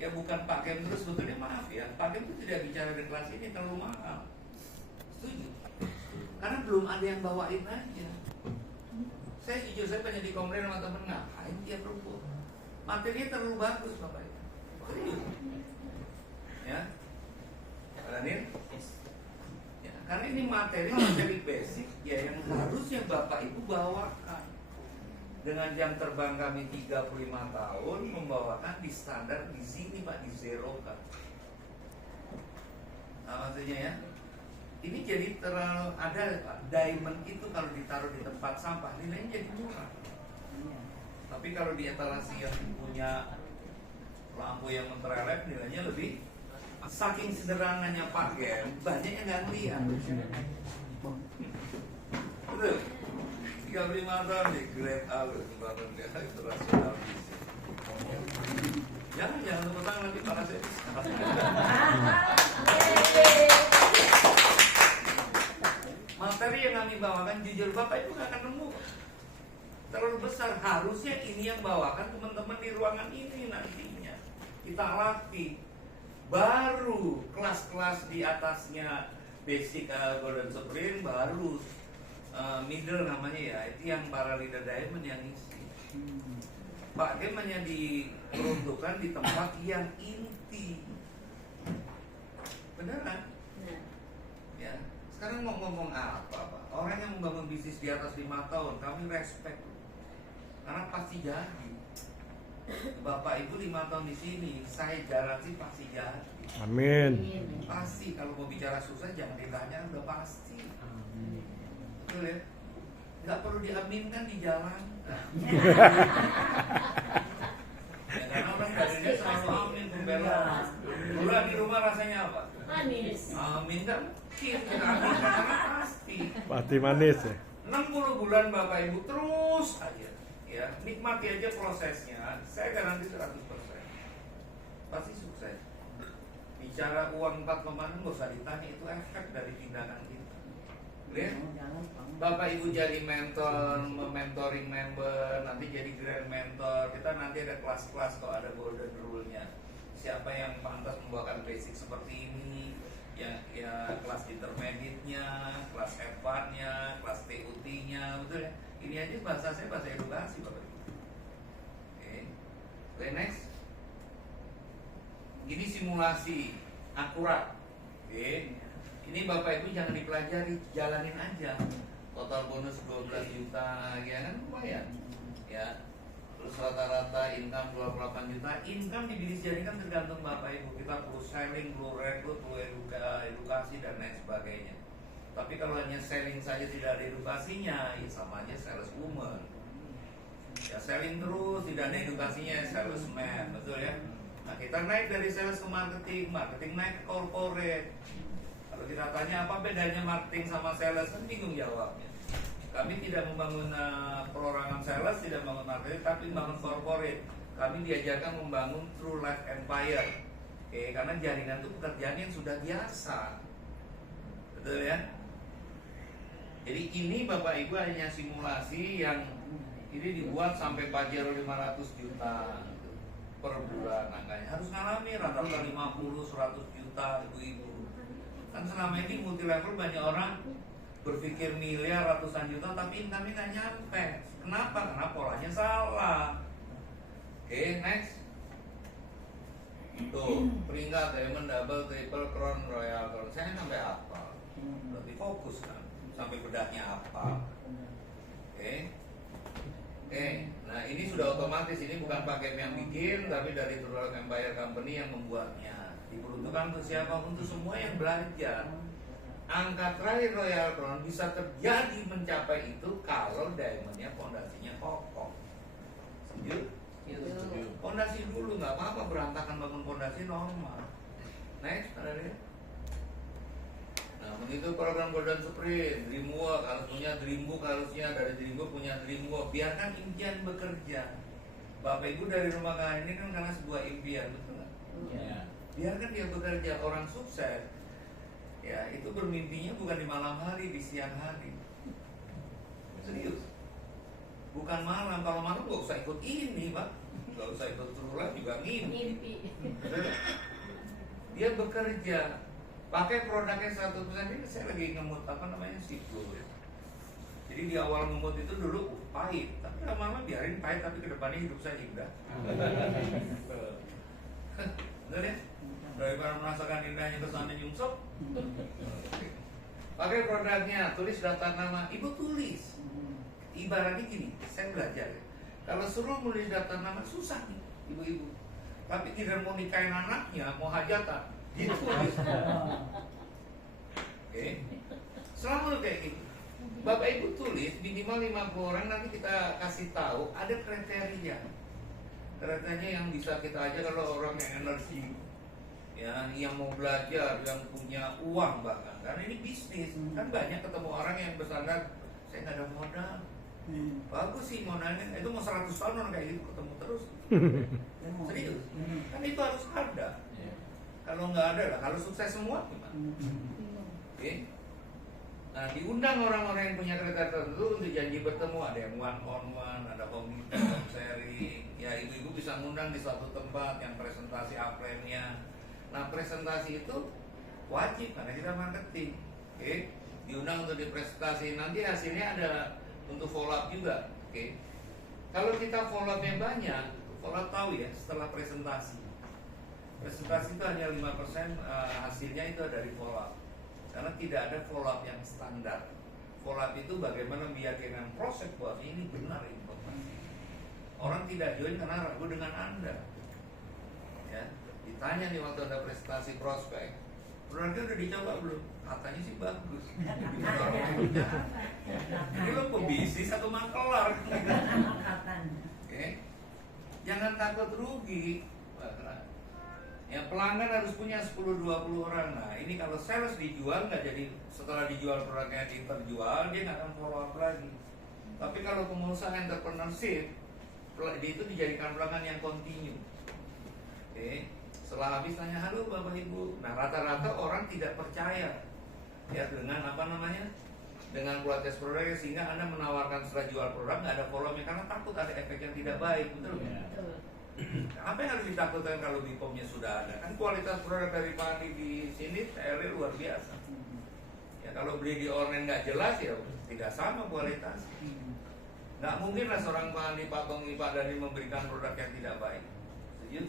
Ya bukan Pak Kem terus, sebetulnya maaf ya, Pak Kem itu tidak bicara di kelas ini terlalu mahal. Setuju? Karena belum ada yang bawain aja. Saya jujur, saya banyak dikomplain sama temen, ngapain dia perempuan? Materinya terlalu bagus Bapak Ibu. Serius. Ya, Daniel? Ya, karena ini materi basic ya yang harusnya Bapak Ibu bawakan. Dengan jam terbang kami 35 tahun membawakan di standar di sini Pak, di zero kan. Nah, maksudnya ya, ini jadi terlalu ada Pak, diamond itu kalau ditaruh di tempat sampah nilainya jadi murah. Tapi kalau di etalasi yang punya lampu yang menterelep nilainya lebih. Saking sederhananya Pak Gem, banyak yang nggak ngeliat. Betul. 35 tahun di grade A loh, membangun dia internasional bisnis. Jangan tepuk tangan nanti para saya. Materi yang kami bawakan jujur Bapak Ibu nggak akan nemu. Terlalu besar, harusnya ini yang bawakan teman-teman di ruangan ini nantinya. Kita latih. Baru kelas-kelas di atasnya basic Golden Sprint, baru middle namanya ya, itu yang para leader diamond yang isi. Pak Gem hanya diperuntukkan di tempat yang inti. Beneran? Ya. Sekarang mau ngomong apa Pak? Orang yang membangun bisnis di atas 5 tahun, kami respect. Karena pasti jadi. Bapak Ibu 5 tahun di sini, saya garansi pasti jadi. Amin. Pasti kalau mau bicara susah jangan ditanya, udah pasti. Betul ya? Nggak perlu diaminkan di jalan. Ya, karena orang badannya selalu amin, pembela. Gula di rumah rasanya apa? Manis. Amin kan? Kita amin karena pasti. Pasti manis ya. 60 bulan Bapak Ibu terus aja. Ya, nikmati aja prosesnya. Saya garansi 100%. Pasti sukses. Bicara uang 4,6 nggak usah ditanya, itu efek dari tindakan kita. Lihat, Bapak Ibu jadi mentor, mentoring member, nanti jadi grand mentor. Kita nanti ada kelas-kelas kok, ada golden rule-nya. Siapa yang pantas membawakan basic seperti ini, ya kelas intermediate-nya, kelas advance-nya, kelas TUT-nya, betul ya? Ini aja bahasa saya bahasa edukasi Bapak Ibu. Oke, next. Ini simulasi akurat. Oke. Ini Bapak Ibu jangan dipelajari, jalanin aja. Total bonus 12 juta, ya kan lumayan. Ya. Terus rata-rata income 28 juta. Income dijadikan tergantung Bapak Ibu. Kita perlu selling, perlu rekrut, perlu edukasi dan lain sebagainya. Tapi kalau hanya selling saja tidak ada edukasinya, ya sama aja saleswoman. Ya selling terus, tidak ada edukasinya, salesman, betul ya? Nah kita naik dari sales ke marketing, marketing naik ke corporate. Kalau kita tanya apa bedanya marketing sama sales, kan bingung jawabnya. Kami tidak membangun perorangan sales, tidak membangun marketing, tapi membangun corporate. Kami diajarkan membangun true life empire. Oke, karena jaringan itu pekerjaan yang sudah biasa. Betul ya? Jadi ini Bapak Ibu hanya simulasi yang ini dibuat sampai pajero 500 juta per bulan angkanya. Harus ngalami rata-rata 50-100 juta ibu-ibu. Kan selama ini multi level banyak orang berpikir miliar ratusan juta tapi income-nya nggak nyampe. Kenapa? Karena polanya salah. Oke, next. Tuh, peringkat diamond, double, triple, crown, royal crown. Saya sampai apa? Berarti fokus kan. Sampai bedahnya apa? Oke. Nah ini sudah otomatis, ini bukan pakai yang bikin, tapi dari True Life Empire Company yang membuatnya. Diperuntukkan untuk siapa? Untuk semua yang belajar. Angka terakhir Royal Crown bisa terjadi mencapai itu kalau diamondnya fondasinya kokoh. Setuju? Fondasi dulu, nggak apa-apa berantakan bangun fondasi normal. Next, ada dia. Nah, begitu program Golden Sprint, Dreamwork harus punya Dreambook, harusnya dari Dreambook punya Dreamwork. Biarkan impian bekerja. Bapak Ibu dari rumah kalian ini kan karena sebuah impian, betul nggak? Iya. Biarkan dia bekerja. Orang sukses, ya itu bermimpinya bukan di malam hari, di siang hari. Serius. Bukan malam. Kalau malam gak usah ikut ini, Pak. nggak usah ikut turulan juga ngimpi. Mimpi. Dia bekerja pakai produknya 100%. Ini saya lagi ngemut apa namanya siklus. Jadi di awal ngemut itu dulu pahit, tapi lama-lama biarin pahit, tapi kedepannya hidup saya indah. Bener ya? Daripada merasakan indahnya kesana nyungsep. Pakai produknya, tulis daftar nama, ibu tulis. Ibaratnya gini, saya belajar ya. Kalau suruh nulis daftar nama susah nih, ibu-ibu. Tapi tidak mau nikahin anaknya, mau hajatan, ditulis. Oke, selalu kayak gitu. Bapak Ibu tulis minimal 50 orang, nanti kita kasih tahu ada kriteria. Kriterianya yang bisa kita aja kalau orang yang energi, ya, yang mau belajar, yang punya uang bahkan. Karena ini bisnis, kan banyak ketemu orang yang bersandar, saya nggak ada modal. Bagus sih modalnya, itu mau 100 tahun orang kayak gitu ketemu terus. Serius, kan itu harus ada. Kalau nggak ada lah, kalau sukses semua gimana? Oke. Nah, diundang orang-orang yang punya kriteria tertentu untuk janji bertemu. Ada yang one on one, ada home sharing. Ya, ibu-ibu bisa ngundang di suatu tempat yang presentasi upline-nya. Nah, presentasi itu wajib karena kita marketing. Oke. Diundang untuk dipresentasi. Nanti hasilnya ada untuk follow up juga. Oke. Kalau kita follow up-nya banyak, follow up tahu ya setelah presentasi. Presentasi itu hanya 5% hasilnya itu dari follow up. Karena tidak ada follow up yang standar. Follow up itu bagaimana meyakinkan proses bahwa ini benar informasi. Orang tidak join karena ragu dengan Anda. Ya, ditanya nih waktu ada presentasi prospek, produknya udah dicoba belum? Katanya sih bagus. Ini lo pebisnis atau makelar? Oke, jangan takut rugi. Ya, pelanggan harus punya 10-20 orang. Nah, ini kalau sales dijual nggak jadi, setelah dijual produknya terjual, dia nggak akan follow up lagi. Tapi kalau pengusaha entrepreneurship, dia itu dijadikan pelanggan yang continue. Oke, setelah habis tanya halo bapak ibu. Nah, rata-rata orang tidak percaya ya dengan apa namanya, dengan kualitas produknya, sehingga Anda menawarkan setelah jual produk nggak ada follow up-nya karena takut ada efek yang tidak baik, betul? Apa yang harus ditakutkan kalau BPOM-nya sudah ada? Kan kualitas produk dari Pak Andi di sini TL luar biasa. Ya kalau beli di online nggak jelas ya tidak sama kualitas. Nggak mungkin lah seorang Pak Andi, Pak Tongi, Pak Dhani memberikan produk yang tidak baik. Setuju?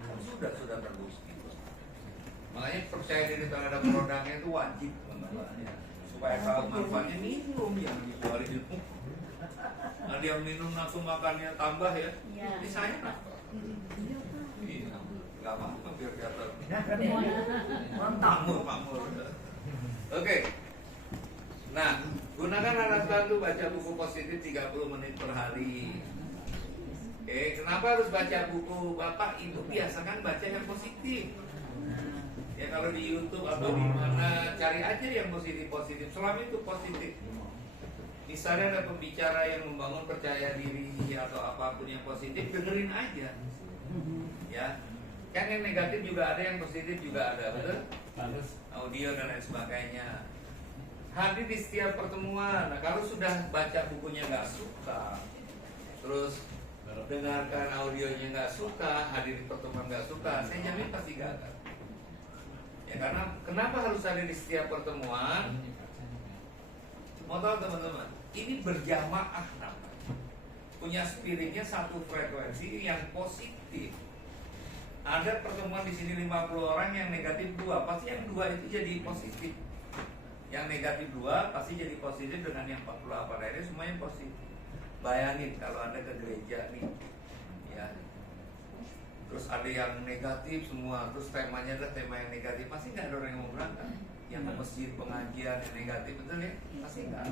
Kan sudah terbukti. Makanya percaya diri terhadap produknya itu wajib, teman-teman. Ya. Supaya tahu manfaatnya, minum yang dijualin itu. Ada yang minum langsung makannya tambah ya. Ini saya apa? Iya, nggak apa-apa biar kelihatan. Makmur. Oke. Nah, gunakan alat bantu baca buku positif 30 menit per hari. Oke, kenapa harus baca buku? Bapak, Ibu biasakan baca yang positif. Ya kalau di YouTube atau di mana cari aja yang positif. Selama itu positif. Misalnya ada pembicara yang membangun percaya diri atau apapun yang positif, dengerin aja. Ya, kan yang negatif juga ada, yang positif juga ada, betul? Audio dan lain sebagainya. Hadir di setiap pertemuan. Nah, kalau sudah baca bukunya nggak suka, terus dengarkan audionya nggak suka, hadir di pertemuan nggak suka, saya jamin pasti gagal. Ya karena kenapa harus hadir di setiap pertemuan? Mau tahu teman-teman, ini berjamaah namanya. Punya spiritnya satu frekuensi yang positif. Ada pertemuan di sini 50 orang, yang negatif 2, pasti yang 2 itu jadi positif. Yang negatif 2 pasti jadi positif dengan yang 48 ini semuanya positif. Bayangin kalau Anda ke gereja nih, ya. Terus ada yang negatif semua, terus temanya adalah tema yang negatif, pasti nggak ada orang yang mau berangkat. Yang ke masjid pengajian yang negatif, betul ya? Pasti nggak.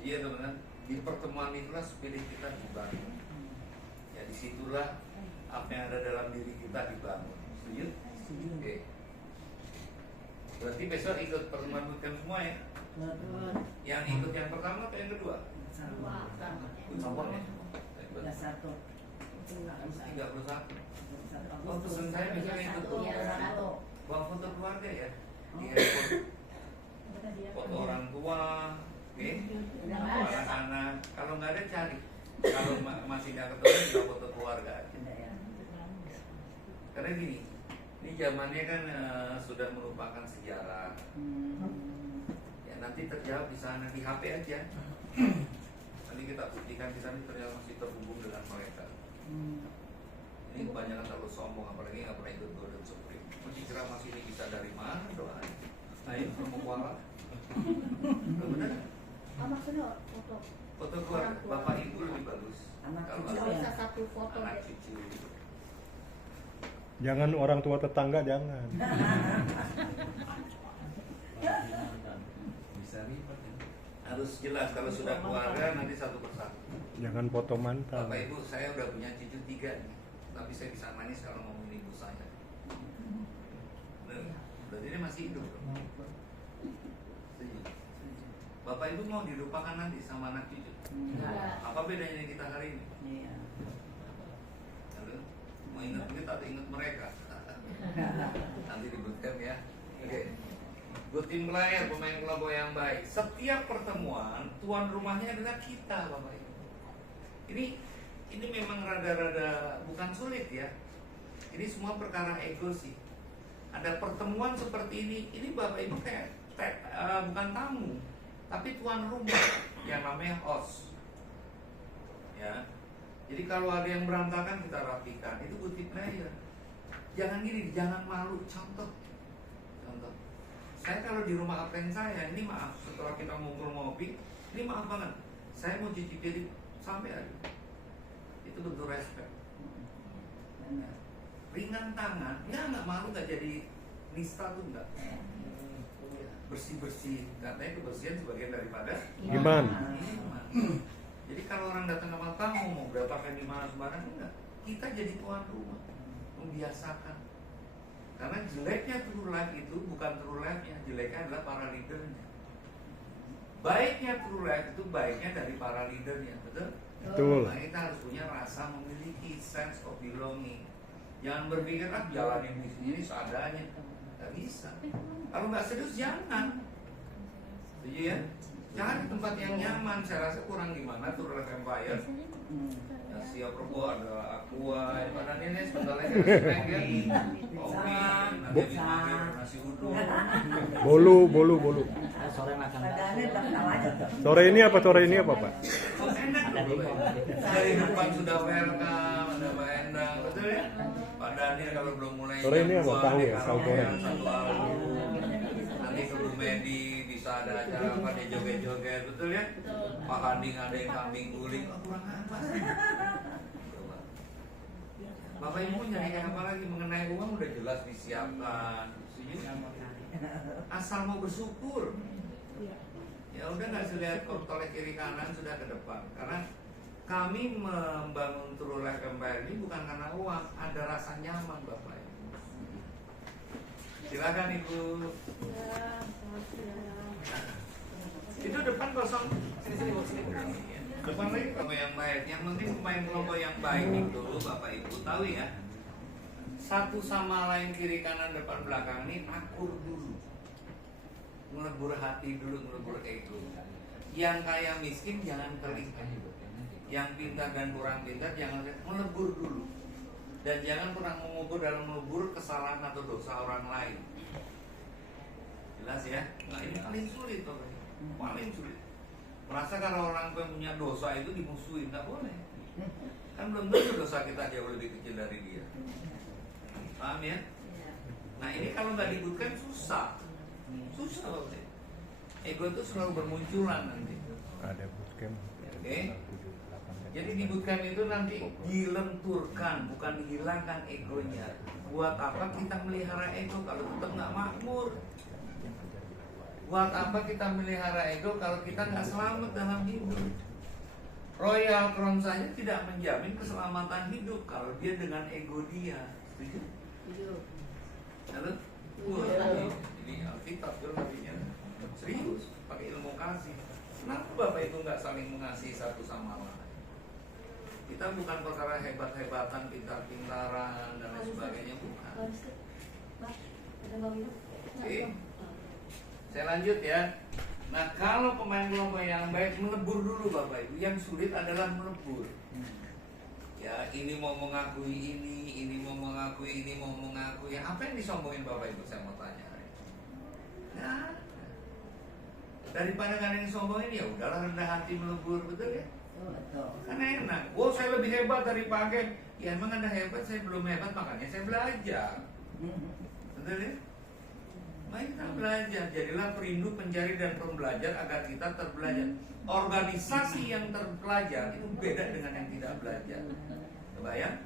Iya teman-teman, di pertemuan itulah spirit kita dibangun. Ya disitulah apa yang ada dalam diri kita dibangun. Setuju? Oke. Berarti besok ikut pertemuan bootcamp semua ya? Yang ikut yang pertama atau yang kedua? Nomor ya? 31. Oh, pesan saya misalnya ikut bawa foto keluarga ya? Foto orang tua, foto anak-anak. Kalau nggak ada cari Kalau masih nggak ketemu juga foto keluarga aja. Karena gini, ini zamannya kan sudah merupakan sejarah. Ya nanti terjawab di sana di HP aja. Nanti kita buktikan kita ini ternyata masih terhubung dengan mereka. Ini kebanyakan terlalu sombong, apalagi nggak pernah ikut Golden Supreme. Dikira masih ini kita dari mana doanya? Ayo kamu kuala. Benar? Maksudnya foto Foto keluarga bapak ibu lebih bagus. Anak Kalau cucu nggak ya? usah satu foto anak deh. cucu. Jangan orang tua tetangga, jangan. Bisa ribet ya. Harus jelas kalau sudah keluarga nanti satu persatu. Jangan foto mantan. Bapak ibu saya udah punya cucu 3 nih, tapi saya bisa manis kalau ngomongin ibu saya. Bener? Berarti dia masih hidup dong. Setuju? Bapak ibu mau dilupakan nanti sama anak cucu? Enggak. Apa bedanya kita hari ini? Iya. Halo? Mau ingat kita atau ingat mereka? Nanti dibutkan ya. Oke. Good team player, pemain kelompok yang baik. Setiap pertemuan tuan rumahnya adalah kita, Bapak Ibu. Ini memang rada-rada bukan sulit ya. Ini semua perkara ego sih. Ada pertemuan seperti ini Bapak Ibu kayak bukan tamu, tapi tuan rumah yang namanya host. Ya. Jadi kalau ada yang berantakan kita rapikan. Itu good team player. Jangan gini, jangan malu. Contoh. Saya kalau di rumah absen saya, ini maaf setelah kita ngumpul ngopi, ini maaf banget. Saya mau cuci piring sampai aja. Itu bentuk respect. Ringan tangan, ya nggak malu nggak jadi nista tuh nggak. Bersih-bersih, katanya kebersihan sebagian daripada Iman. Jadi kalau orang datang sama kamu mau berapa di mana sembarang enggak. Kita jadi tuan rumah, membiasakan. Karena jeleknya true life itu bukan true life-nya, jeleknya adalah para leadernya. Baiknya true life itu baiknya dari para leadernya, betul? Betul. Nah, kita harus punya rasa memiliki sense of belonging. Jangan berpikir jalanin bisnis ini seadanya, nggak bisa. Kalau nggak serius jangan. Setuju ya? Jangan di tempat yang nyaman. Saya rasa kurang gimana true life empire. Ya, siap rokok ada aqua, padahal ini sebentar lagi kopi, nanti habis maghrib nasi uduk. Bolu. Sore makan Padahal tahu aja tuh. Sore ini apa Pak? Oh, enak loh, Pak. Dari depan sudah welcome, ada Pak Endang, betul ya? Pak Daniel kalau belum mulai Sore ini apa? jam Tahu 2, ya, tahu goreng. satu album. Nanti ke Bu Medi bisa ada acara apa dia joget-joget, betul ya? Pak Handing ada yang kambing guling, oh, kurang apa sih? Bapak Ibu nyari apa lagi mengenai uang udah jelas disiapkan, asal mau bersyukur. Ya udah nggak usah lihat tolek kiri kanan, sudah ke depan. Karena kami membangun True Life Empire ini bukan karena uang, ada rasa nyaman Bapak Ibu. Silakan Ibu. Itu depan kosong. Sini. Depan lagi kelompok yang baik. Yang penting pemain kelompok yang baik itu Bapak Ibu tahu ya. Satu sama lain kiri kanan depan belakang ini akur dulu. Melebur hati dulu, melebur ego. Yang kaya miskin jangan terlihat. Yang pintar dan kurang pintar jangan melebur dulu. Dan jangan pernah mengukur dalam melebur kesalahan atau dosa orang lain. Jelas ya? Nah ini paling sulit Bapak. Paling sulit. Merasa kalau orang punya dosa itu dimusuhin, nggak boleh. Kan belum tentu dosa kita jauh lebih kecil dari dia. Paham ya? Nah ini kalau nggak dibutkan susah. Susah Bapak. Ego itu selalu bermunculan nanti. Ada bootcamp. Oke. Jadi di bootcamp itu nanti dilenturkan, bukan dihilangkan egonya. Buat apa kita melihara ego kalau tetap nggak makmur? Buat apa kita melihara ego kalau kita nggak selamat dalam hidup? Royal Crown saja tidak menjamin keselamatan hidup kalau dia dengan ego dia. Setuju? Halo? Wah, ini Alkitab tuh artinya serius, pakai ilmu kasih. Kenapa Bapak Ibu nggak saling mengasihi satu sama lain? Kita bukan perkara hebat-hebatan, pintar-pintaran dan lain sebagainya, bukan. Oke. Saya lanjut ya. Nah, kalau pemain kelompok yang baik melebur dulu Bapak Ibu. Yang sulit adalah melebur. Ya, ini mau mengakui ini mau mengakui ini, mau mengakui. Apa yang disombongin Bapak Ibu? Saya mau tanya. Nah, daripada kalian sombongin, ya udahlah rendah hati melebur, betul ya? Betul. Kan enak. Oh, saya lebih hebat dari Pak Hakim. Ya emang Anda hebat, saya belum hebat, makanya saya belajar. Betul ya? Mari kita belajar. Jadilah perindu, pencari dan pembelajar agar kita terbelajar. Organisasi yang terpelajar itu beda dengan yang tidak belajar. Kebayang?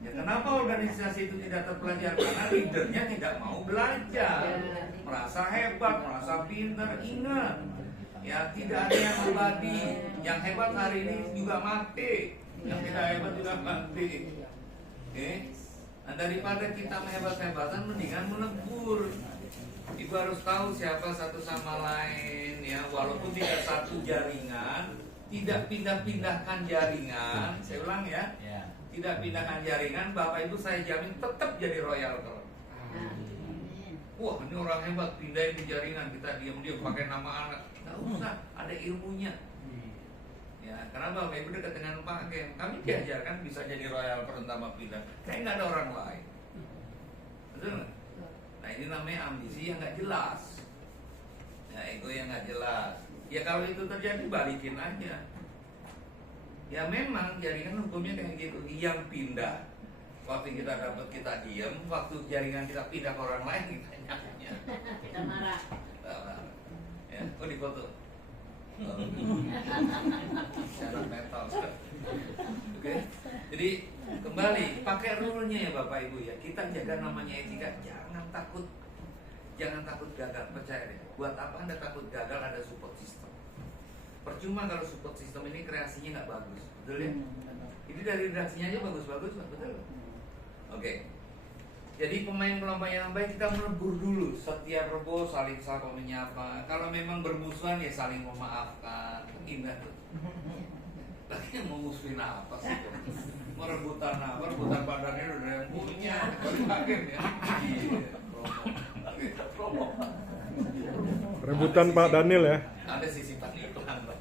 Ya kenapa organisasi itu tidak terpelajar? Karena leadernya tidak mau belajar, merasa hebat, merasa pintar. Ingat, ya tidak ada yang abadi. Yang hebat hari ini juga mati, yang tidak hebat juga mati. Oke? Nah, daripada kita menghebat-hebatan, mendingan melebur. Ibu harus tahu siapa satu sama lain, ya. Walaupun tidak satu jaringan, tidak pindah-pindahkan jaringan. Saya ulang ya. Tidak pindahkan jaringan, Bapak Ibu saya jamin tetap jadi Royal Club. Wah, ini orang hebat, pindahin di jaringan, kita diam-diam pakai nama anak. Nggak usah, ada ilmunya. Ya, karena Bapak Ibu dekat dengan Pak Hakim, kami diajarkan bisa jadi Royal Club tanpa pindah. Kayak nggak ada orang lain. Betul nggak? Nah, ini namanya ambisi yang nggak jelas. Ya, ego yang nggak jelas. Ya kalau itu terjadi, balikin aja. Ya memang jaringan hukumnya kayak gitu. Yang pindah, waktu kita dapat kita diam, waktu jaringan kita pindah ke orang lain kita nyaknya. Kita marah. Ya, kok dipoto? Syarat metal. Oke. Jadi kembali pakai rule-nya ya Bapak Ibu ya. Kita jaga namanya etika. Jangan takut gagal. Percaya deh. Buat apa Anda takut gagal? Ada support system. Percuma kalau support system ini kreasinya nggak bagus, betul ya? Ini dari redaksinya aja bagus-bagus, betul? Oke. Jadi pemain kelompok yang baik kita melebur dulu. Setiap rebo saling sapa menyapa. Kalau memang bermusuhan ya saling memaafkan. Indah tuh. Lagi mau musuhin apa sih? Mau rebutan apa? Rebutan badannya udah ada yang punya. Kaget ya. Promo. Rebutan Pak Daniel ya. Ada sisipan iklan.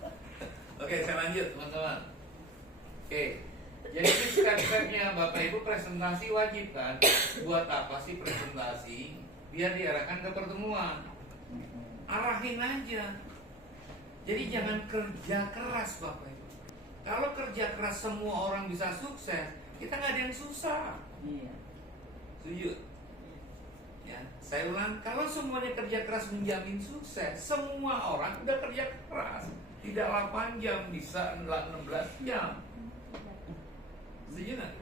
Oke, saya lanjut teman-teman. Oke, jadi step-stepnya Bapak Ibu presentasi wajib kan? Buat apa sih presentasi? Biar diarahkan ke pertemuan. Arahin aja. Jadi jangan kerja keras Bapak Ibu. Kalau kerja keras semua orang bisa sukses, kita nggak ada yang susah. Setuju? Ya, saya ulang, kalau semuanya kerja keras menjamin sukses, semua orang udah kerja keras. Tidak 8 jam, bisa 16 jam. Setuju nggak?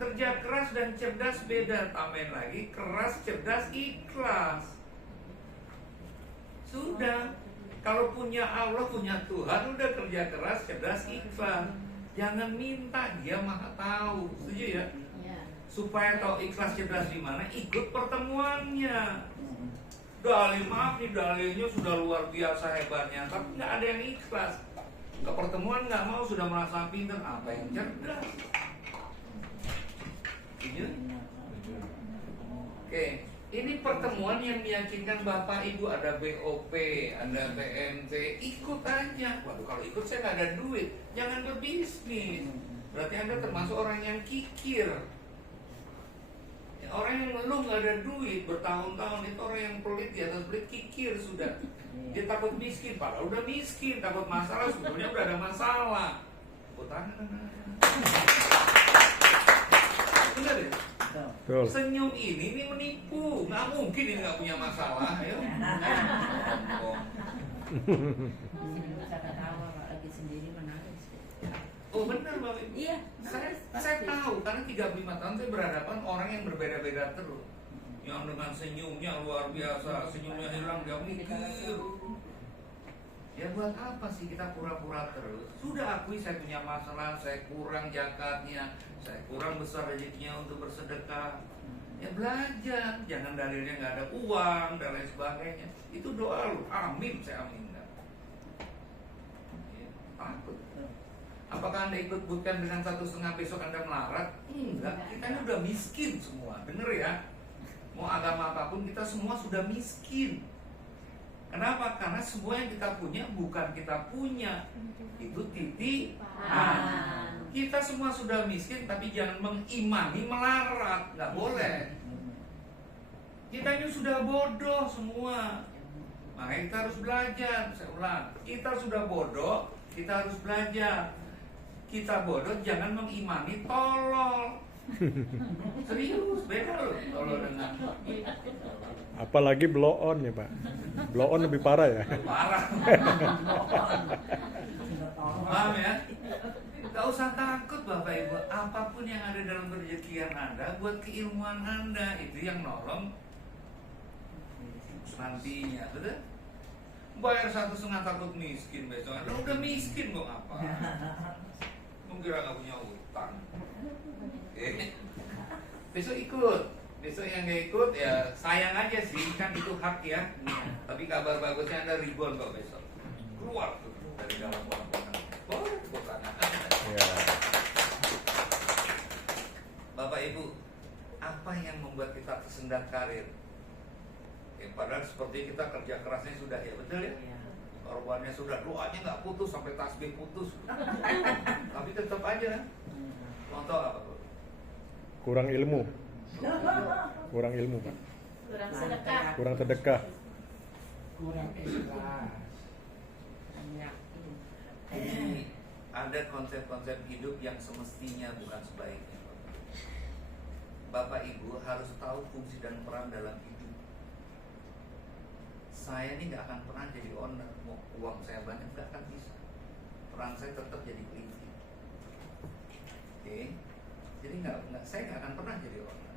Kerja keras dan cerdas beda. Tambahin lagi, keras, cerdas, ikhlas. Sudah. Kalau punya Allah, punya Tuhan, udah kerja keras, cerdas, ikhlas. Jangan minta, dia maha tahu. Setuju ya? Supaya tahu ikhlas cerdas di mana, ikut pertemuannya. Dalil, maaf nih, dalilnya sudah luar biasa hebatnya, tapi nggak ada yang ikhlas. Ke pertemuan nggak mau, sudah merasa pintar. Apa yang cerdas? Setuju? Oke, ini pertemuan yang meyakinkan Bapak Ibu. Ada BOP, ada BMT, ikut aja. Waduh, kalau ikut saya nggak ada duit, jangan berbisnis. Berarti Anda termasuk orang yang kikir. Orang yang ngeluh nggak ada duit bertahun-tahun itu orang yang pelit, di atas pelit, kikir sudah. Dia takut miskin, padahal udah miskin. Takut masalah, sebetulnya udah ada masalah. Tangan. Benar ya? Betul. Senyum ini menipu. Nggak mungkin ini nggak punya masalah. Ayo. Oh benar Bapak Ibu. Iya. Saya tahu karena 35 tahun saya berhadapan orang yang berbeda-beda terus. Yang dengan senyumnya luar biasa, senyumnya hilang dia mikir. Ya buat apa sih kita pura-pura terus? Sudah akui saya punya masalah, saya kurang zakatnya, saya kurang besar rezekinya untuk bersedekah. Ya belajar, jangan dalilnya nggak ada uang dan lain sebagainya. Itu doa lu, amin saya aminkan. Ya, takut. Apakah Anda ikut bootcamp dengan 1,5 besok Anda melarat? Enggak, kita ini udah miskin semua. Dengar ya, mau agama apapun kita semua sudah miskin. Kenapa? Karena semua yang kita punya bukan kita punya, itu titipan. Kita semua sudah miskin, tapi jangan mengimani melarat, nggak boleh. Kita ini sudah bodoh semua, makanya kita harus belajar. Saya ulang, kita sudah bodoh, kita harus belajar. Kita bodoh, jangan mengimani tolol. Serius, beda loh tolol dengan Apalagi blow on ya Pak. Blow on lebih parah ya. parah. Paham ya? Gak usah takut Bapak Ibu. Apapun yang ada dalam rezekian Anda, buat keilmuan Anda, itu yang nolong nantinya, betul? Bayar 1,5 takut miskin besok. Lo udah miskin kok apa? Mungkin gak punya utang. Besok ikut. Besok yang gak ikut ya sayang aja sih, kan itu hak ya. Tapi kabar bagusnya Anda ribon kok besok. Keluar tuh dari dalam kolam. Boleh bukan? Ya. Bapak Ibu, apa yang membuat kita tersendat karir? Ya, padahal seperti kita kerja kerasnya sudah ya, betul ya? Korbannya sudah, doanya nggak putus sampai tasbih putus. Tapi tetap aja. Contoh apa? Kurang ilmu. Kurang ilmu Pak. Kurang sedekah. Kurang sedekah. Kurang ikhlas. Jadi ada konsep-konsep hidup yang semestinya bukan sebaiknya. Bapak Ibu harus tahu fungsi dan peran dalam hidup. Saya ini nggak akan pernah jadi owner. Mau uang saya banyak nggak akan bisa. Peran saya tetap jadi peliti. Oke, jadi saya nggak akan pernah jadi owner.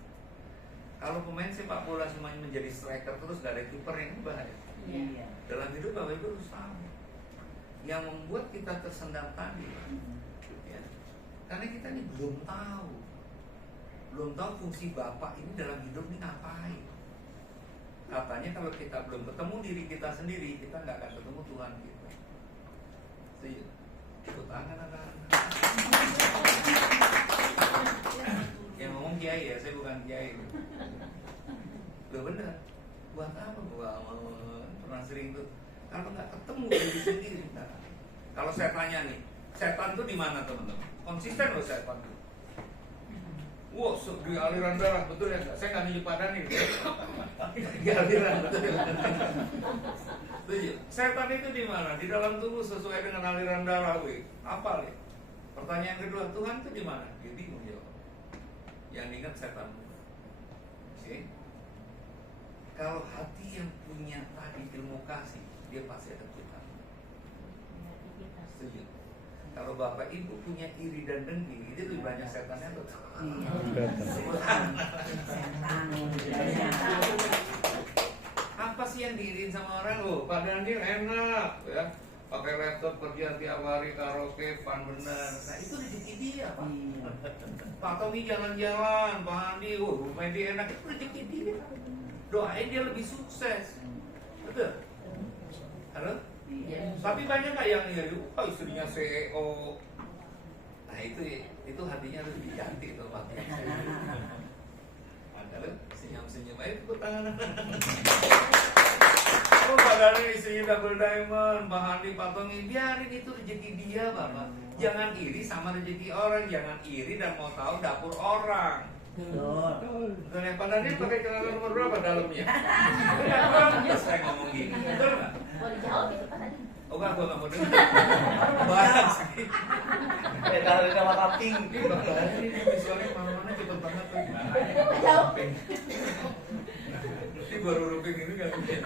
Kalau pemain sepak bola semuanya menjadi striker terus gak ada kiper, yang bahaya. Iya. Dalam hidup Bapak Ibu harus tahu yang membuat kita tersendat tadi, ya, karena kita ini belum tahu fungsi Bapak ini dalam hidup ini ngapain. Katanya kalau kita belum ketemu diri kita sendiri, kita nggak akan ketemu Tuhan kita. Setuju? Tepuk tangan anak-anak. Yang ngomong kiai ya, saya bukan kiai. Loh bener, buat apa gua pernah sering tuh kalau nggak ketemu diri sendiri. Nah, kalau saya tanya nih, setan tuh di mana teman-teman? Konsisten loh setan tuh. Wow, di aliran darah, betul ya? Saya nggak nunjuk badan nih. Di aliran, betul ya? Setuju? Setan itu di mana? Di dalam tubuh sesuai dengan aliran darah, wih. Apa nih? Pertanyaan kedua, Tuhan itu di mana? Dia bingung jawab. Yang ingat setan. Oke? Kalau hati yang punya tadi ilmu kasih, dia pasti ada Tuhan. Setuju? Kalau Bapak Ibu punya iri dan dengki, itu lebih banyak setannya tuh. Apa sih yang diiriin sama orang? Loh, Pak Daniel enak ya, pakai laptop kerja tiap hari, karaoke, fun bener. Nah itu rezeki dia Pak. Pak Tommy jalan-jalan, Pak Andi, rumah dia enak, itu rezeki dia. Doain dia lebih sukses, betul? Halo? Tapi banyak nggak yang istrinya CEO? Nah itu hatinya harus diganti tuh Pak. Ada senyum-senyum aja tepuk tangan. Oh padahal istrinya double diamond, Pak Handi, Pak Tongi, biarin itu rezeki dia Bapak. Jangan iri sama rezeki orang, jangan iri dan mau tahu dapur orang. Betul ya, Pak Daniel pakai celana nomor berapa dalamnya? Terus saya ngomong gini, betul nggak? Boleh dijawab itu Pak tadi. Oh enggak, gue nggak mau dengar. Banyak sih. Kalau udah mata pink. Ini visualnya mana-mana cepet banget tuh. Jawab. Ini baru ruping ini nggak bisa.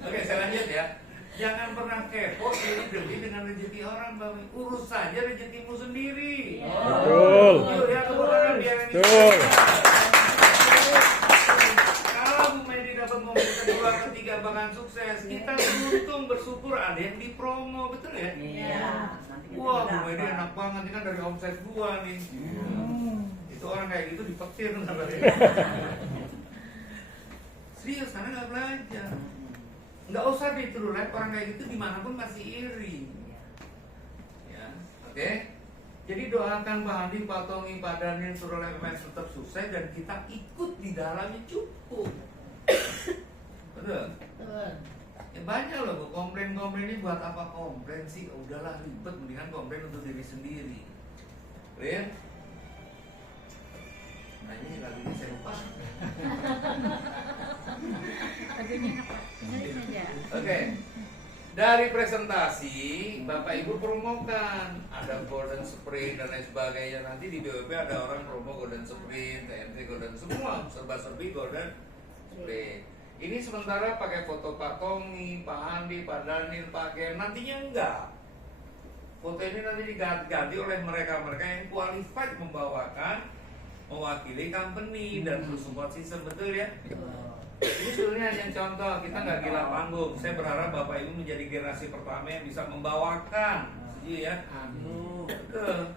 Oke, saya lanjut ya. Jangan pernah kepo iri dengki dengan rezeki orang, Bang. Urus saja rezekimu sendiri. Betul. Yuk ya, tepuk tangan biar ini. Betul. Kalau Bu Medi dapat mobil kedua, ketiga bahkan sukses, kita beruntung bersyukur ada yang dipromo, betul ya? Iya. Wah, Bu Medi enak banget, ini kan dari omset gua nih. Itu orang kayak gitu dipetir namanya. Serius, karena nggak belajar. Nggak usah ditiru live, orang kayak gitu dimanapun masih iri. Ya, oke. Jadi doakan Pak Andi, Pak Tommy, Pak Daniel, suruh live event tetap sukses dan kita ikut di dalamnya cukup. Betul? Betul. Ya banyak loh Bu, komplain ini buat apa komplain sih? Oh, udahlah ribet, mendingan komplain untuk diri sendiri. Clear? Nah ini lagunya saya lupa. Lagunya apa? Dengerin aja. Oke. Dari presentasi, Bapak Ibu promokan ada Golden Sprint dan lain sebagainya. Nanti di BWP ada orang promo Golden Sprint, TNT Golden, semua serba-serbi Golden Sprint. Ini sementara pakai foto Pak Tommy, Pak Andi, Pak Daniel, Pak Ken. Nantinya enggak. Foto ini nanti diganti oleh mereka-mereka yang qualified mewakili company dan support system, betul ya? Ini sebenarnya hanya contoh, kita nggak gila panggung. Saya berharap Bapak Ibu menjadi generasi pertama yang bisa membawakan, setuju ya? Betul.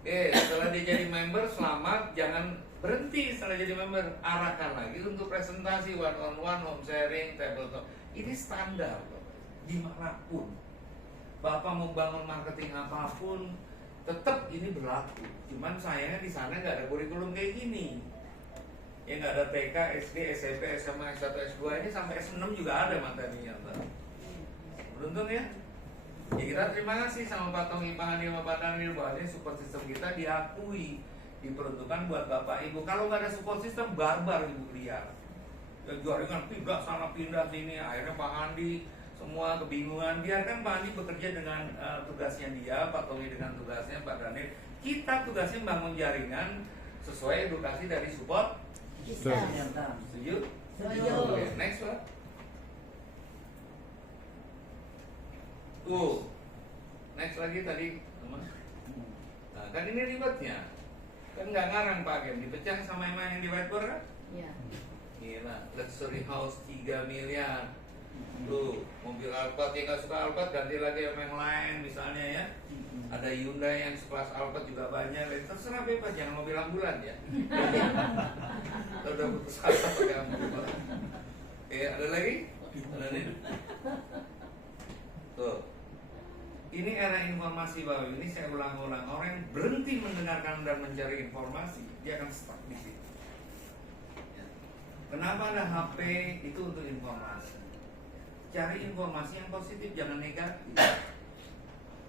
Oke, setelah dia jadi member, selamat. Jangan berhenti setelah jadi member. Arahkan lagi untuk presentasi one on one, home sharing, tabletop. Ini standar, Bapak. Dimanapun Bapak mau bangun marketing apapun, tetap ini berlaku. Cuman sayangnya di sana nggak ada kurikulum kayak gini. Ya nggak ada TK, SD, SMP, SMA, S1, S2 ini sampai S6 juga ada materinya. Beruntung ya. Ya kita terima kasih sama Pak Tommy, Pak Andi, sama Pak Daniel bahwa support system kita diakui, diperuntukkan buat Bapak Ibu. Kalau nggak ada support system, barbar Ibu liar. Ya jaringan pindah sana pindah sini, akhirnya Pak Andi semua kebingungan. Biarkan Pak Andi bekerja dengan tugasnya dia, Pak Tommy dengan tugasnya, Pak Daniel. Kita tugasnya membangun jaringan sesuai edukasi dari support. Bisa. Setuju? Setuju. Oke, next Pak. Tuh. Next lagi tadi, teman. Nah, kan ini ribetnya. Kan nggak ngarang Pak Ken, dipecah sama yang di whiteboard kan? Iya. Gila, luxury house 3 miliar. Tuh, mobil Alphard yang nggak suka Alphard ganti lagi sama yang lain misalnya ya. Ada Hyundai yang sekelas Alphard juga banyak. Terserah bebas, jangan mobil ambulan ya. Kalau udah putus asa pakai ambulan. Oke, ada lagi? Ada nih. Tuh. Ini era informasi Bapak. Ini saya ulang-ulang. Orang yang berhenti mendengarkan dan mencari informasi, dia akan stuck di situ. Ya. Kenapa ada HP? Itu untuk informasi. Cari informasi yang positif, jangan negatif.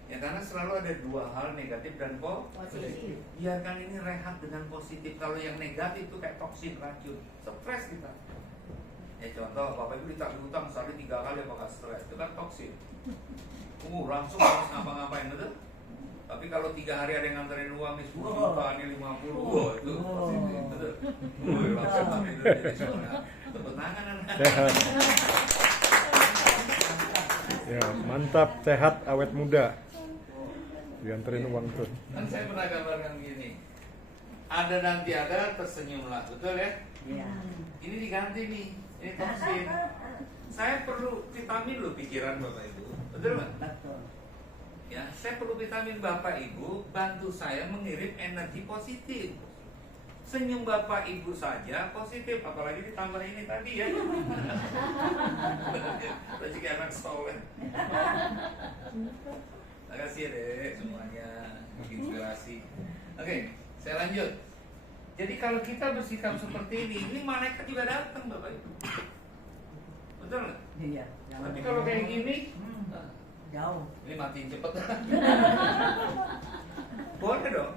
Ya karena selalu ada dua hal, negatif dan positif. Biarkan ini rehat dengan positif. Kalau yang negatif itu kayak toksin, racun, stres kita. Ya contoh, Bapak Ibu ditagih utang sehari 3 kali apakah stres? Itu kan toksin. Langsung harus ngapa-ngapain, betul? Tapi kalau 3 hari ada yang nganterin uang nih 10 juta, ini 50, itu positif, betul? Langsung hari itu jadi seorang. Tepuk tangan anak. Sehat. Ya, mantap, sehat, awet muda. Dianterin uang tuh. Kan saya pernah gambarkan gini. Ada dan tiada, tersenyumlah, betul ya? Iya. Ini diganti nih, ini toksin. Saya perlu vitamin loh pikiran Bapak Ibu, betul nggak? Betul. Ya, saya perlu vitamin Bapak Ibu, bantu saya mengirim energi positif. Senyum Bapak Ibu saja positif, apalagi ditambah ini tadi ya. Tadi kayak anak soleh. Terima kasih deh semuanya, inspirasi. Oke, saya lanjut. Jadi kalau kita bersikap seperti ini malaikat juga datang Bapak Ibu. Betul nggak? Iya. Tapi kalau kayak gini, jauh. ini matiin cepet. Boleh dong.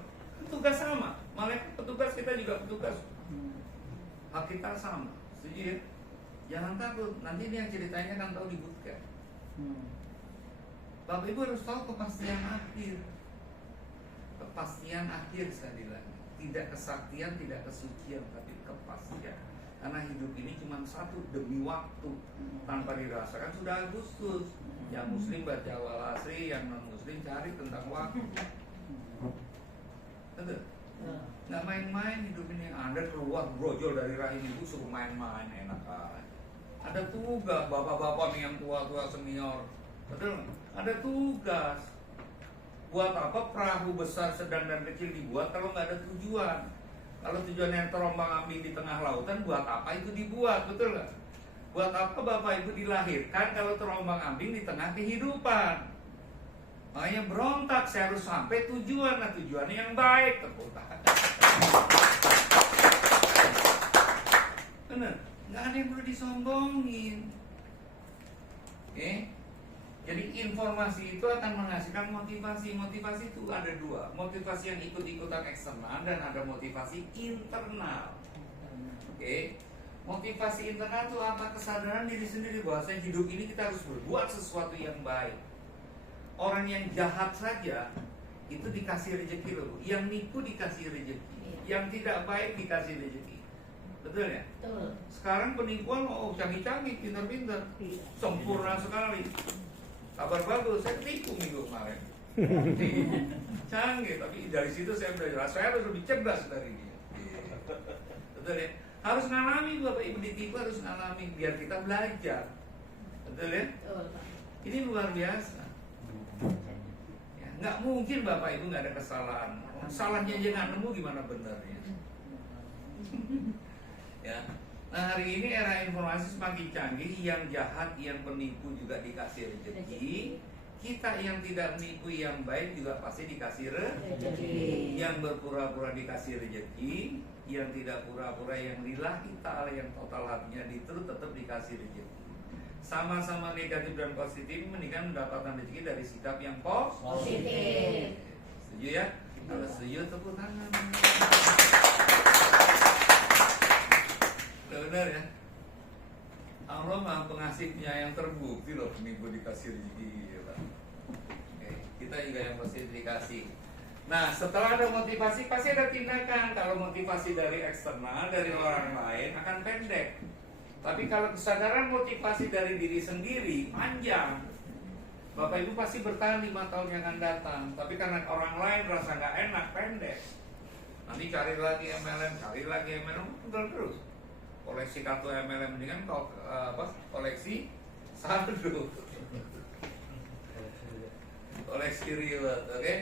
Tugas sama. Malaikat petugas, kita juga petugas. Hak kita sama. Setuju ya? Jangan takut. Nanti ini yang ceritanya kan tahu di bootcamp. Bapak Ibu harus tahu kepastian akhir. Kepastian akhir sekali lagi. Tidak kesaktian, tidak kesucian, tapi kepastian. Karena hidup ini cuma satu demi waktu. Tanpa dirasakan sudah Agustus. Yang Muslim baca wal asri, yang non Muslim cari tentang waktu. Betul? Nggak main-main hidup ini. Anda keluar brojol dari rahim ibu suruh main-main, enak aja. Ada tugas bapak-bapak nih yang tua-tua senior. Betul? Ada tugas. Buat apa perahu besar, sedang dan kecil dibuat kalau nggak ada tujuan? Kalau tujuannya terombang-ambing di tengah lautan, buat apa itu dibuat? Betul nggak? Buat apa Bapak Ibu dilahirkan kalau terombang-ambing di tengah kehidupan? Makanya berontak, saya harus sampai tujuan. Nah tujuannya yang baik, tepuk tangan. Bener? Nggak ada yang perlu disombongin. Oke. Jadi informasi itu akan menghasilkan motivasi. Motivasi itu ada dua, motivasi yang ikut-ikutan eksternal dan ada motivasi internal. Oke. Motivasi internal itu apa? Kesadaran diri sendiri bahwa hidup ini kita harus berbuat sesuatu yang baik. Orang yang jahat saja itu dikasih rezeki loh, yang nipu dikasih rezeki, yang tidak baik dikasih rezeki. Betul ya? Betul. Sekarang penipuan canggih-canggih, pintar-pintar, sempurna sekali. Kabar bagus, saya tipu minggu kemarin. Canggih, tapi dari situ saya belajar, saya harus lebih cerdas dari dia. Betul ya? Harus ngalami, Bapak Ibu ditipu harus ngalami biar kita belajar. Betul ya? Betul, Pak. Ini luar biasa. Ya, nggak mungkin Bapak Ibu nggak ada kesalahan. Salahnya aja nggak nemu gimana benarnya. Ya. Nah hari ini era informasi semakin canggih, yang jahat, yang penipu juga dikasih rezeki. Kita yang tidak menipu yang baik juga pasti dikasih rezeki. Yang berpura-pura dikasih rezeki, yang tidak pura-pura, yang lillahi ta'ala, yang total hatinya diturut tetap dikasih rezeki. Sama-sama negatif dan positif mendingan mendapatkan rezeki dari sikap yang positif. Setuju ya? Kalau setuju tepuk tangan. Benar ya? Allah Maha Pengasihnya yang terbukti loh, penipu dikasih rezeki ya, Pak. Oke, kita juga yang pasti dikasih. Nah, setelah ada motivasi pasti ada tindakan. Kalau motivasi dari eksternal, dari orang lain akan pendek. Tapi kalau kesadaran motivasi dari diri sendiri panjang. Bapak Ibu pasti bertahan 5 tahun yang akan datang. Tapi karena orang lain rasa nggak enak, pendek. Nanti cari lagi MLM, terus. Koleksi kartu MLM mendingan koleksi saldo. Koleksi reward, oke?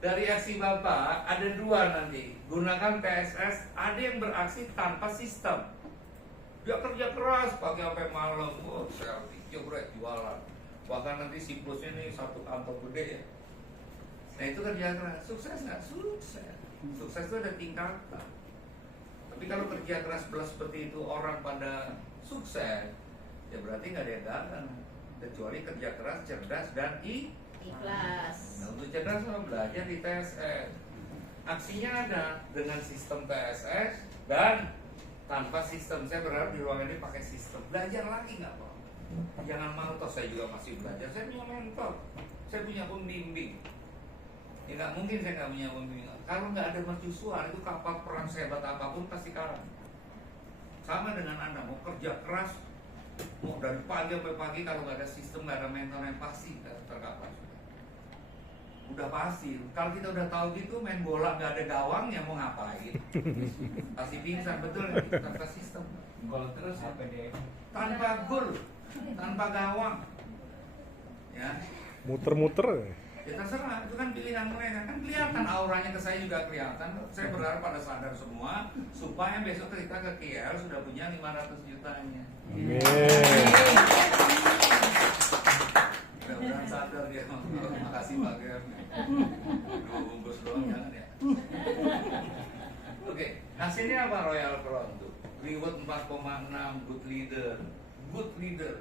Dari aksi Bapak ada 2 nanti. Gunakan TSS, ada yang beraksi tanpa sistem. Dia kerja keras pagi sampai malam, selfie, jualan. Bahkan nanti siklusnya nih 1 kantong gede ya. Nah itu kerja keras, sukses nggak? Sukses. Sukses itu ada tingkatan. Tapi kalau kerja keras seperti itu orang pada sukses, ya berarti nggak ada yang gagal. Kecuali kerja keras, cerdas dan Ikhlas. Nah untuk cerdas sama belajar di TSS. Aksinya ada dengan sistem TSS dan tanpa sistem. Saya berharap di ruangan ini pakai sistem. Belajar lagi nggak Pak? Jangan malu, toh saya juga masih belajar. Saya punya mentor, saya punya pembimbing. Ya nggak mungkin saya nggak punya pembimbing. Kalau nggak ada mercusuar itu kapal perang sehebat apapun pasti kalah. Sama dengan Anda mau kerja keras, mau dari pagi sampai pagi, kalau nggak ada sistem, nggak ada mentor yang pasti terkapar. Udah pasti. Kalau kita udah tahu gitu, main bola nggak ada gawangnya mau ngapain? Pasti pingsan, betul ya? Tanpa sistem. Gol terus apa deh? Tanpa gol, tanpa gawang, ya. Muter-muter. Ya terserah, itu kan pilihan mereka. Kan kelihatan auranya ke saya juga kelihatan. Saya berharap pada sadar semua supaya besok kita ke KL sudah punya 500 jutanya. Amin. Mudah-mudahan sadar dia. Makasih Pak Gem. 2 bungkus doang jangan ya. Oke, hasilnya apa Royal Crown tuh? Reward 4,6, good leader. Good leader.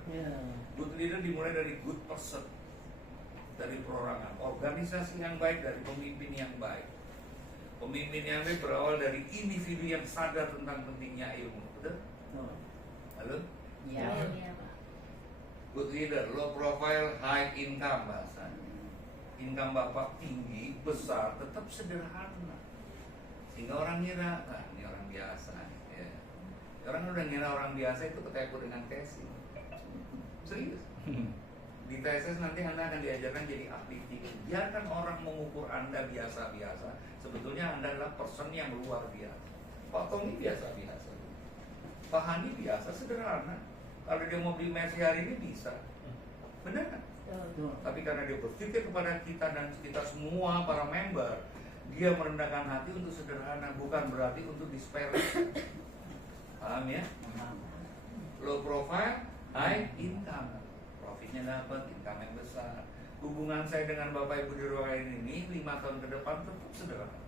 Good leader dimulai dari good person, dari perorangan, organisasi yang baik, dari pemimpin yang baik. Pemimpin yang baik berawal dari individu yang sadar tentang pentingnya ilmu. Betul? Halo? Iya, Pak. Good leader, low profile, high income bahasanya. Income Bapak tinggi, besar, tetap sederhana. Sehingga orang ngira, nah ini orang biasa. Ya. Orang udah ngira orang biasa itu ketipu dengan casing. Serius. Di TSS nanti Anda akan diajarkan jadi ahli tinggi. Biarkan orang mengukur Anda biasa-biasa. Sebetulnya Anda adalah person yang luar biasa. Pak Tommy biasa-biasa. Pak Hani biasa, sederhana. Kalau dia mau beli Mercy hari ini bisa. Benar kan? Tapi karena dia berpikir kepada kita dan kita semua para member, dia merendahkan hati untuk sederhana, bukan berarti untuk disparage. Paham ya? Low profile, high income. Profitnya dapat, income yang besar. Hubungan saya dengan Bapak Ibu di ruangan ini 5 tahun ke depan tetap sederhana.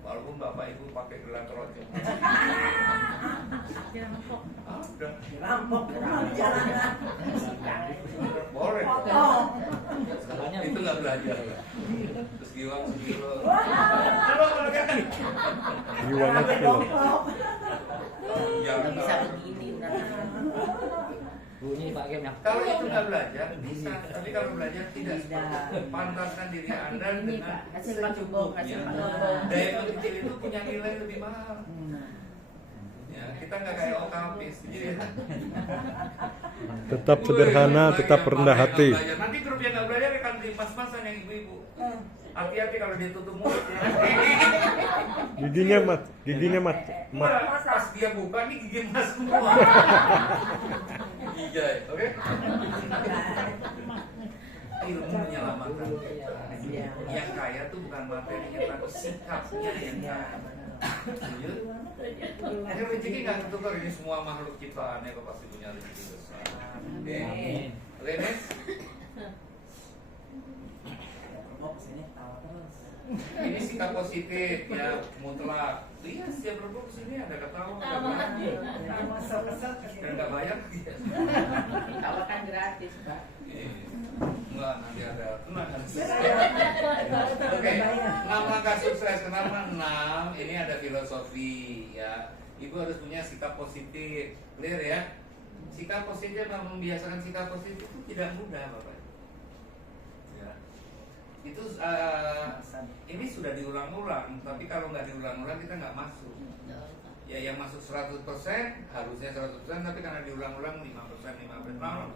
Walaupun Bapak Ibu pakai gelang keroncong. Jangan kok. Ada. Rampok, jalanan. belajar. Terus giwang sekilo. Halo kan? Giwangnya kilo. Ya, Nggak bisa begini berarti. Bunyi Pak Game ya. kalau itu nggak belajar bisa, tapi kalau belajar tidak seperti itu. Pantaskan diri Anda Ini dengan Pak, kasih Pak Jumbo, kasih Pak Jumbo. daya kecil itu punya nilai lebih mahal. Ya, kita nggak kayak okapis. Jadi Tetap sederhana, tetap rendah hati. nanti grup yang nggak belajar akan di pas-pasan yang ibu-ibu. Hati-hati kalau dia tutup mulut ya. Giginya mat. Pas dia buka nih gigi emas semua. Gijai, oke? Ilmu menyelamatkan kita. Yang kaya tuh bukan materinya tapi sikapnya yang kaya. Setuju? Ini rezeki nggak ketukar, ini semua makhluk ciptaannya kok pasti punya rezeki besar. Oke, oke Nes? Ini sikap positif ya, mutlak. Iya, setiap Rabu kesini ada ketawa, dan nggak bayar. Tawarkan gratis Pak. Enggak, nanti ada tenang. Oke, 6 langkah sukses. Kenapa 6? Ini ada filosofi ya. Ibu harus punya sikap positif. Clear ya? Sikap positif dan membiasakan sikap positif itu tidak mudah, Bapak. Ya. Itu ini sudah diulang-ulang, tapi kalau nggak diulang-ulang kita nggak masuk. Ya, yang masuk 100% harusnya 100%, tapi karena diulang-ulang 5%,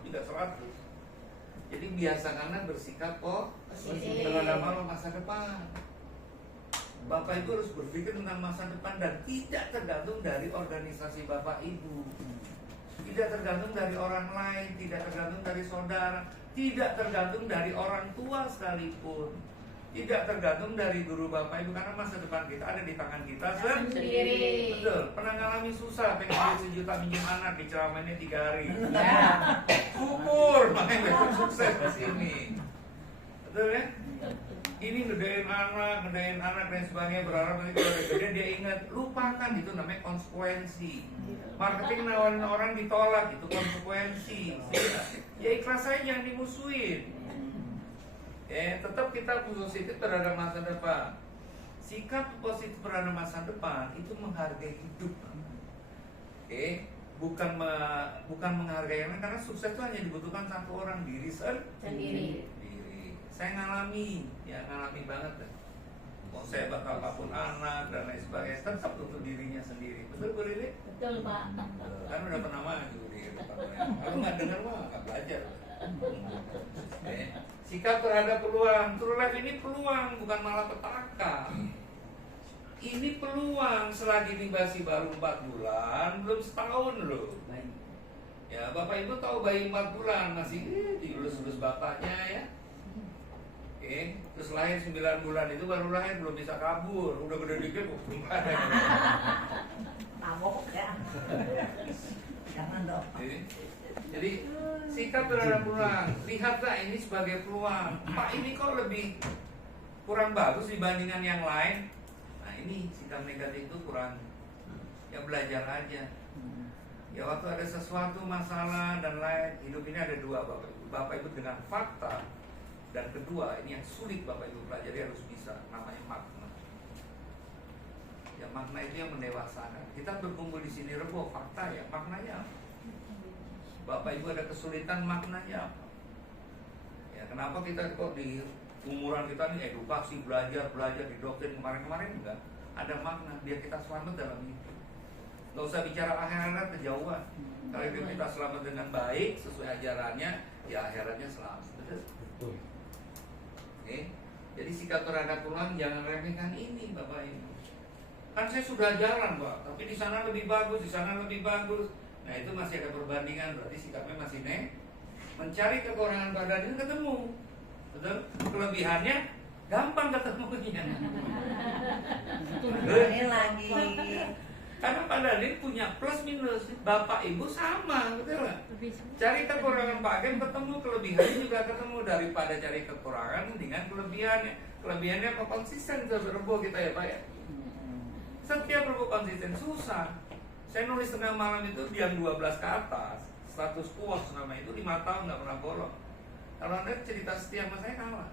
tidak 100%. Jadi biasakanlah bersikap positif terhadap masa depan. Bapak Ibu harus berpikir tentang masa depan dan tidak tergantung dari organisasi Bapak Ibu, tidak tergantung dari orang lain, tidak tergantung dari saudara, tidak tergantung dari orang tua sekalipun, tidak tergantung dari guru Bapak Ibu, karena masa depan kita ada di tangan kita sendiri. Betul. Pernah ngalami susah, pengen duit 1 juta minjem anak, diceramainnya 3 hari. Syukur, makanya besok sukses di sini. Betul ya? Ini ngedain anak dan sebagainya, berharap nanti kalau udah gede dia ingat. Lupakan, itu namanya konsekuensi. Marketing nawarin orang ditolak, itu konsekuensi. Ya ikhlas aja, jangan dimusuhin. Tetap kita positif terhadap masa depan. Sikap positif terhadap masa depan itu menghargai hidup. Bukan menghargai yang lain, karena sukses itu hanya dibutuhkan satu orang, diri sendiri. Saya ngalami banget deh. Mau saya bakal apapun anak dan lain sebagainya, tetap untuk dirinya sendiri. Betul Bu Lili? Betul Pak. Kan udah pernah maju di kalau nggak dengar mah nggak belajar. Sikap terhadap peluang. True life ini peluang, bukan malapetaka. Ini peluang. Selagi ini masih baru 4 bulan, belum setahun loh. Ya, Bapak Ibu tahu bayi 4 bulan masih diurus-urus bapaknya ya. Terus lahir 9 bulan, itu baru lahir, belum bisa kabur. Udah gede dikit kok gimana. Mabok ya. Jangan dong. Jadi sikap terhadap peluang. Lihatlah ini sebagai peluang. Pak, ini kok lebih kurang bagus dibandingkan yang lain. Nah, ini sikap negatif itu kurang. Ya belajar aja. Ya waktu ada sesuatu masalah dan lain, hidup ini ada dua, Bapak Ibu, dengan fakta. Dan kedua, ini yang sulit Bapak Ibu pelajari, harus bisa, namanya makna. Ya makna itu yang mendewasakan. Kita berkumpul di sini Rebo, fakta ya, maknanya apa? Bapak Ibu ada kesulitan, maknanya apa? Ya kenapa kita kok di umuran kita nih edukasi, belajar di doktrin kemarin-kemarin enggak? Ada makna, biar kita selamat dalam hidup. Nggak usah bicara akhirat, kejauhan. Kalau hidup kita selamat dengan baik, sesuai ajarannya, ya akhiratnya selamat. Betul? Jadi sikap terhadap peluang jangan remehkan ini Bapak Ibu. Kan saya sudah jalan Pak, tapi di sana lebih bagus, di sana lebih bagus. Nah itu masih ada perbandingan, berarti sikapnya masih mencari kekurangan pada diri ketemu. Betul? Kelebihannya gampang ketemunya. Ini lagi. Karena pada diri punya plus minus, Bapak Ibu sama, betul nggak? Cari kekurangan Pak Gen ketemu, kelebihannya juga ketemu. Daripada cari kekurangan dengan kelebihannya. Kelebihannya apa? Konsisten Rebo kita ya Pak ya. Setiap Rebo konsisten susah. Saya nulis tengah malam itu jam 12 ke atas, status quo nama itu 5 tahun nggak pernah bolong. Kalau Anda cerita setia sama saya kalah.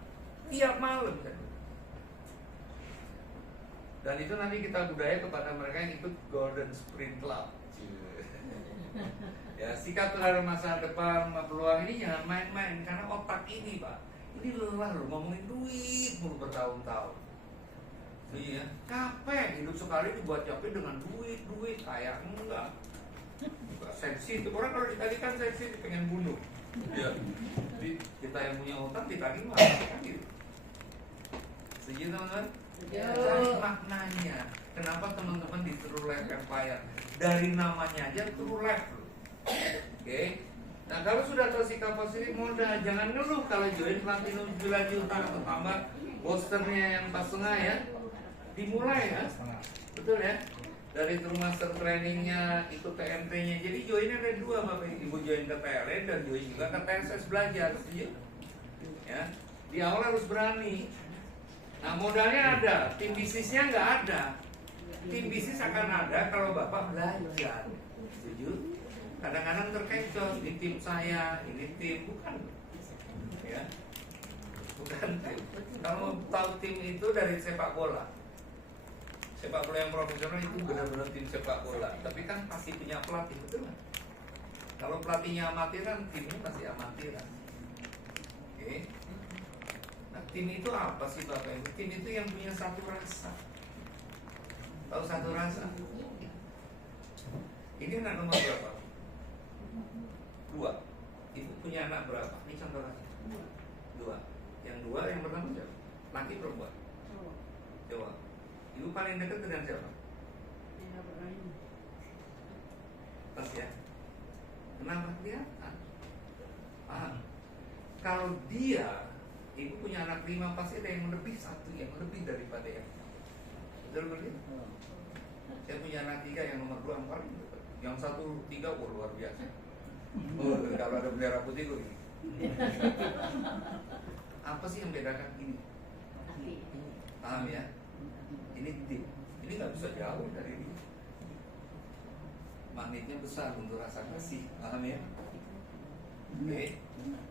tiap malam kan. Dan itu nanti kita budaya kepada mereka yang ikut Golden Sprint Club. Ya, sikap terhadap masa depan, peluang ini jangan main-main karena otak ini, Pak. Ini lelah loh ngomongin duit mulu bertahun-tahun. Iya, capek hidup sekali dibuat capek dengan duit kayak enggak sensitif. Orang kalau ditagihkan sensitif pengen bunuh. Ya. Jadi kita yang punya utang ditagih mah kan gitu. Setuju teman-teman? Cari maknanya. Kenapa teman-teman di True Life Empire? Dari namanya aja True Life. Oke. Nah kalau sudah tahu sikap positif modal, jangan ngeluh kalau join Platinum 9 juta atau tambah posternya yang 4,5 ya. Dimulai ya. Betul ya. Dari True Master Trainingnya itu TMT-nya. Jadi joinnya ada 2 Bapak Ibu, join ke TLN dan join juga ke TSS belajar. Ya. Di awal harus berani. Nah modalnya ada, tim bisnisnya nggak ada. Tim bisnis akan ada kalau Bapak belajar. Setuju? Kadang-kadang terkecoh, ini tim saya, ini tim, bukan. Ya. Bukan tim. Kalau tahu tim itu dari sepak bola. Sepak bola yang profesional itu benar-benar tim sepak bola. Tapi kan pasti punya pelatih, betul nggak? Kalau pelatihnya amatiran, timnya pasti amatiran. Oke. Nah, tim itu apa sih Bapak Ibu? Tim itu yang punya satu rasa. Tahu satu rasa? Ini anak nomor berapa? 2. Ibu punya anak berapa? Ini contoh lagi. 2. Yang 2 yang pertama siapa? Laki perempuan? Coba. Ibu paling dekat dengan siapa? Pas ya? Kenapa kelihatan? Paham? Kalau dia, ibu punya anak 5 pasti ada yang lebih, satu yang lebih daripada yang betul betul. Saya punya anak 3 yang nomor 2 yang paling dekat. Yang 1 3 luar biasa. Oh, kalau ada bendera putih gue ini. Apa sih yang bedakan ini? Paham ya? Ini tim. Ini nggak bisa jauh dari ini. Magnetnya besar untuk rasa kasih. Paham ya? Oke.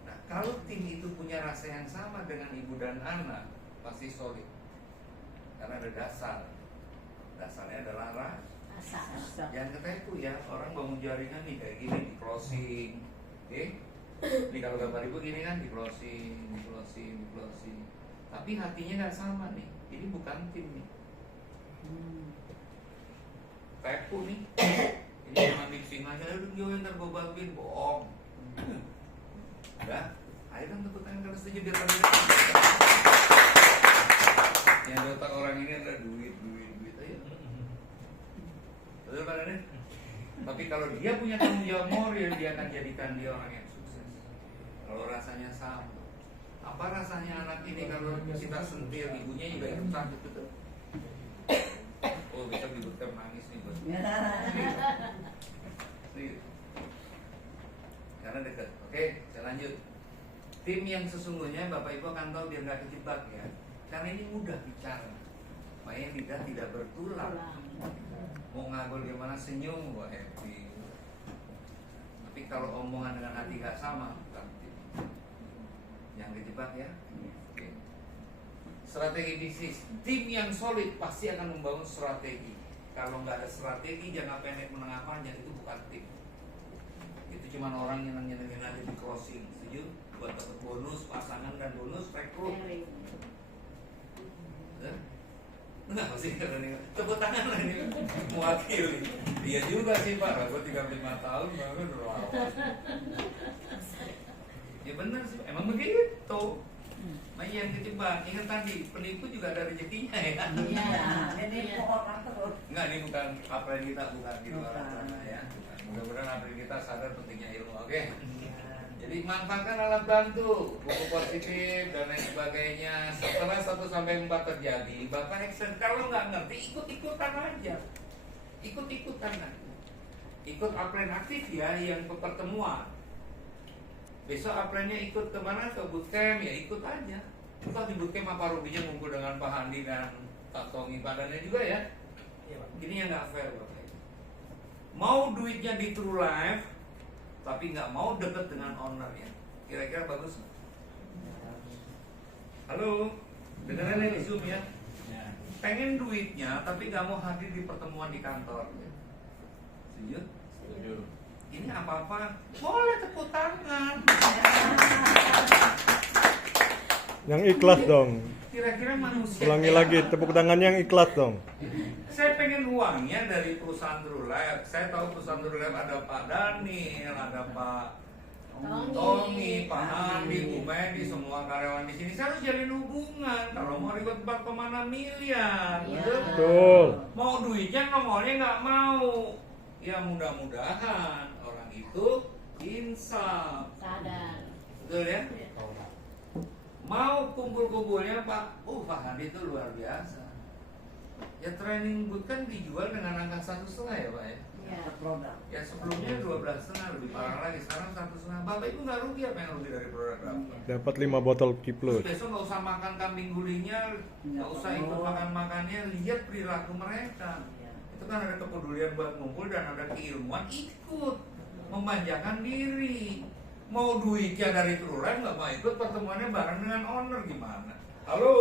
Nah, kalau tim itu punya rasa yang sama dengan ibu dan anak, pasti solid. Karena ada dasar. Dasarnya adalah rasa. Jangan ketepu ya, orang bangun jaringan nih kayak gini di closing. Oke. Ini kalau gambar ibu gini kan di closing. Tapi hatinya nggak sama nih. Ini bukan tim nih. Tepu nih. Ini cuma mixing aja, aduh join ntar gue bantuin, bohong. Udah, ayo kan tepuk tangan kalau setuju biar kami. Yang di otak orang ini adalah duit aja. Betul kan ini? Tapi kalau dia punya tanggung jawab moral, dia akan jadikan dia orang yang sukses. Kalau rasanya sama. Apa rasanya anak ini kalau kita sentil ibunya juga ikut sakit betul? Oh bisa dibuktikan nangis nih bos. Karena dekat. Oke, saya lanjut. Tim yang sesungguhnya Bapak Ibu akan tahu biar nggak kejebak ya. Karena ini mudah bicara. Makanya lidah tidak bertulang. Mau ngagul gimana senyum, wah happy. Tapi kalau omongan dengan hati nggak sama, bukan tim. Yang kejebak ya. Oke. Strategi bisnis. Tim yang solid pasti akan membangun strategi. Kalau nggak ada strategi, jangka pendek menengah panjang itu bukan tim. Itu cuma orang yang nyenengin aja di closing. Setuju? Buat dapat bonus, pasangan dan bonus rekrut. Enggak sih tepuk tangan lah ini mewakili. Dia juga sih Pak, aku 35 tahun baru lama. Ya benar sih, emang begitu. Makanya yang kejebak, ingat tadi penipu juga ada rezekinya ya. Iya, jadi orang terus. Enggak, ini bukan April kita, bukan di luar sana ya. Mudah-mudahan April kita sadar pentingnya ilmu, oke? Jadi manfaatkan alat bantu, buku positif dan lain sebagainya. Setelah 1-4 terjadi, Bapak action. Kalau nggak ngerti, ikut-ikutan aja. Ikut-ikutan aja. Ikut upline aktif ya, yang ke pertemuan. Besok upline-nya ikut kemana? Ke bootcamp, ya ikut aja. Entah di bootcamp apa ruginya ngumpul dengan Pak Handi dan Pak Tongi Padannya juga ya. Ini yang nggak fair Bapak. Mau duitnya di True Life, tapi nggak mau deket dengan ownernya, kira-kira bagus nggak? Halo, dengerin ya di Zoom ya. Pengen duitnya tapi gak mau hadir di pertemuan di kantor. Setuju? Ini apa-apa boleh tepuk tangan. Yang ikhlas dong. Kira-kira manusia Ulangi kayak lagi, apa? tepuk tangannya yang ikhlas dong. Saya pengen uangnya dari perusahaan TrueLab. Saya tahu perusahaan TrueLab ada Pak Daniel, ada Pak Tommy, Pak Andi, Bu Medi, semua karyawan di sini. Saya harus jalin hubungan. Kalau mau ikut 4,6 miliar, betul? Betul. Mau duitnya nomornya nggak mau. Ya mudah-mudahan orang itu insaf. Sadar. Betul ya? Mau kumpul-kumpulnya Pak, Pak Handi itu luar biasa. Ya training boot kan dijual dengan angka 1,5 ya Pak ya? Ya. Produk. Ya sebelumnya 12,5, lebih parah lagi. Sekarang 1,5. Bapak Ibu nggak rugi apa yang rugi dari produk berapa? Dapat 5 botol Terus Kiplus. besok nggak usah makan kambing gulingnya, nggak usah ikut makan-makannya, lihat perilaku mereka. Itu kan ada kepedulian buat ngumpul dan ada keilmuan ikut memanjakan diri. Mau duitnya dari TrueLab nggak mau ikut pertemuannya bareng dengan owner gimana? Halo.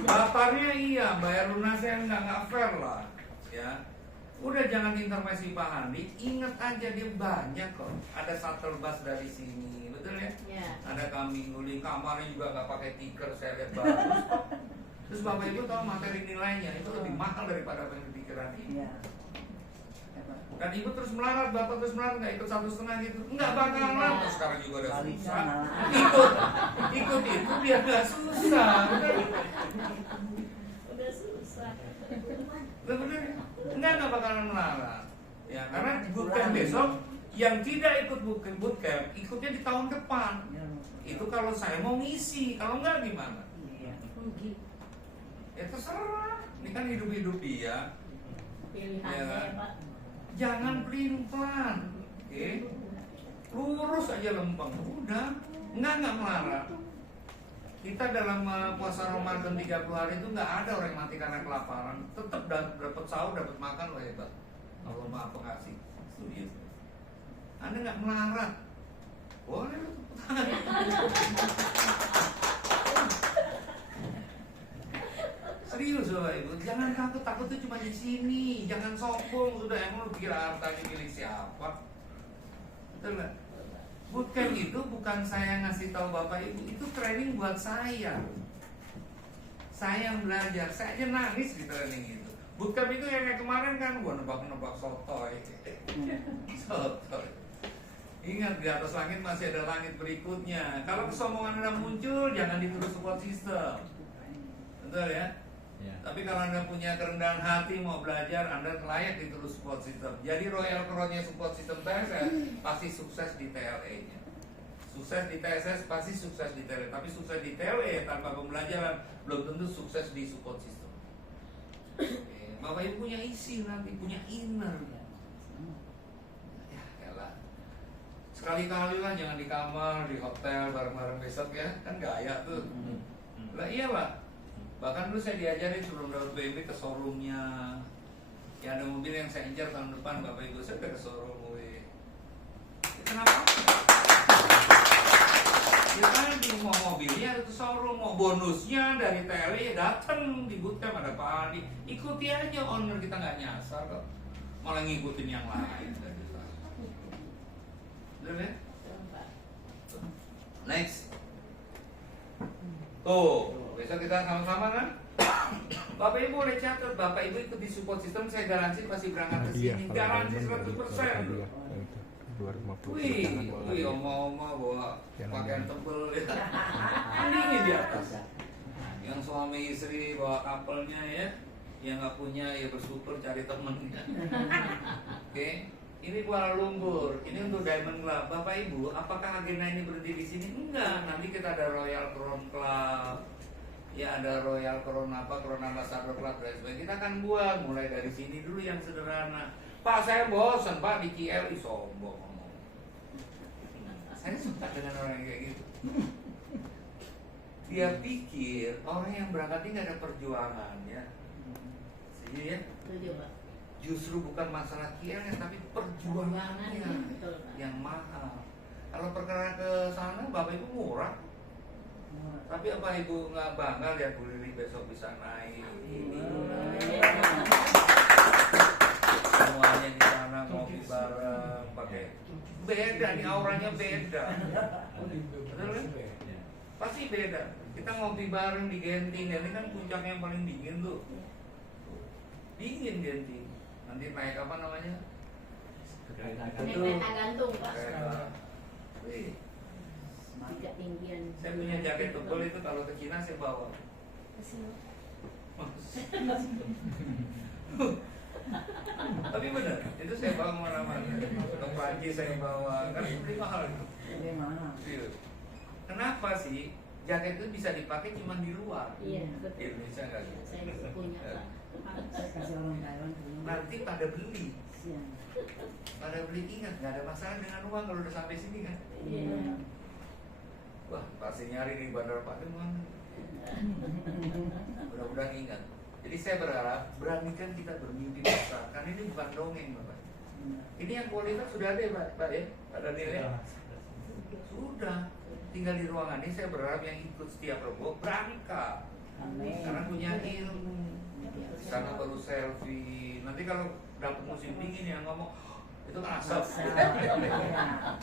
Baparnya iya, bayar lunasnya nggak fair lah, ya. Udah jangan intervensi Pak Handi, ingat aja dia banyak kok. Ada shuttle bus dari sini, betul ya? Ya. Ada kambing guling, kamarnya juga nggak pakai tikar, saya lihat bagus. Terus Bapak Ibu tahu materi nilainya itu lebih mahal daripada apa yang dipikiran ini. Iya. Dan Ibu terus melarat, Bapak terus melarat nggak ikut 1,5 gitu, nggak bakalan. Sekarang juga udah susah. Ikut itu biar nggak susah, betul? Udah susah. Bener, nggak bakalan melarat. Ya, karena bootcamp besok yang tidak ikut bootcamp ikutnya di tahun depan. Itu kalau saya mau ngisi, kalau nggak gimana? Rugi. Ya terserah. Ini kan hidup-hidup dia. Pilihannya Ya. ya Pak. Jangan pelin-pelan, oke? Lurus aja lempeng, udah, nggak melarat. Kita dalam puasa Ramadan 30 hari itu nggak ada orang yang mati karena kelaparan. Tetap dapat sahur, dapat makan, loh hebat. Allah Maha Pengasih. Studi. Anda nggak melarat, boleh lo tepuk tangan. Serius Bapak Ibu, jangan takut, takut itu cuma di sini, jangan sombong sudah, emang lu kira hartanya milik siapa? Betul nggak? Bootcamp itu bukan saya ngasih tahu Bapak Ibu, itu training buat saya. Saya yang belajar, saya aja nangis di training itu. Bootcamp itu yang kayak kemarin kan, gua nebak-nebak sotoy. Sotoy. Ingat, di atas langit masih ada langit berikutnya. Kalau kesombongan Anda muncul, jangan dituduh support system. Betul ya? Tapi kalau Anda punya kerendahan hati mau belajar, Anda layak dituduh support system. Jadi Royal Crown-nya support system TSS pasti sukses di TLE-nya. Sukses di TSS pasti sukses di TLE. Tapi sukses di TLE tanpa pembelajaran belum tentu sukses di support system. Bapak Ibu punya isi nanti, punya inner. Ya elah. Sekali-kali lah, jangan di kamar, di hotel bareng-bareng besok ya. Kan gaya tuh. Lah iyalah. Bahkan dulu saya diajarin sebelum dapat BMW ke showroomnya. Ya ada mobil yang saya incar tahun depan, Bapak Ibu, saya udah ke showroom gue. Ya, kenapa? Ya kan mau mobilnya ada ke showroom, mau bonusnya dari TLE ya datang di bootcamp ada Pak Adi. Ikuti aja, owner kita nggak nyasar kok. Malah ngikutin yang lain. Udah ya? Next. Tuh, besok kita sama-sama kan? Bapak Ibu boleh catat, Bapak Ibu ikut di support system, saya garansi pasti berangkat ke sini. Garansi 100%. Wih, oma-oma bawa pakaian tebel ya. Ini di atas. Yang suami istri bawa kapelnya ya. Yang nggak punya ya bersyukur cari temennya. Oke. Ini Kuala Lumpur, ini untuk Diamond Club. Bapak Ibu, apakah agenda ini berhenti di sini? Enggak, nanti kita ada Royal Crown Club. Ya ada Royal Crown apa, Crown Ambassador Club dan sebagainya. Kita akan buat mulai dari sini dulu yang sederhana. Pak, saya bosan Pak di KL, sombong. Saya suka dengan orang yang kayak gitu. Dia pikir orang yang berangkat ini nggak ada perjuangannya. Setuju ya? Setuju Pak. Justru bukan masalah kiannya tapi perjuangannya Betul, Pak. yang mahal. Kalau perkara ke sana Bapak Ibu murah. Tapi apa Ibu nggak bangga lihat Bu Lili besok bisa naik? Semuanya di sana ngopi bareng, pakai beda nih auranya beda. Betul kan? Pasti beda. Kita ngopi bareng di Genting, ini kan puncaknya yang paling dingin tuh. Dingin Genting. Nanti naik apa namanya? Kereta gantung Pak. Kereta. Wih, Tidak tinggian. saya punya jaket tebal itu kalau ke Cina saya bawa. Tapi benar, itu saya bawa kemana-mana. Ke Prancis saya bawa, kan lebih mahal itu. Ini mana? Iya. Kenapa sih jaket itu bisa dipakai cuma di luar? Iya, Di betul. Indonesia nggak gitu. Saya juga punya Pak. Saya kasih orang Taiwan dulu. Nanti pada beli, Siang. ingat nggak ada masalah dengan uang kalau udah sampai sini kan? Iya. Wah pasti nyari di Bandar Padang mana? Mudah-mudahan ingat. Jadi saya berharap beranikan kita bermimpi besar. Karena ini bukan dongeng Bapak. Ini yang kualitas sudah ada ya Pak ya? Ada nilai? Sudah. Tinggal di ruangan ini saya berharap yang ikut setiap rebo berangkat. Amin. Karena punya ilmu. Di sana baru selfie. Nanti kalau dapet musim dingin yang ngomong itu kan asap.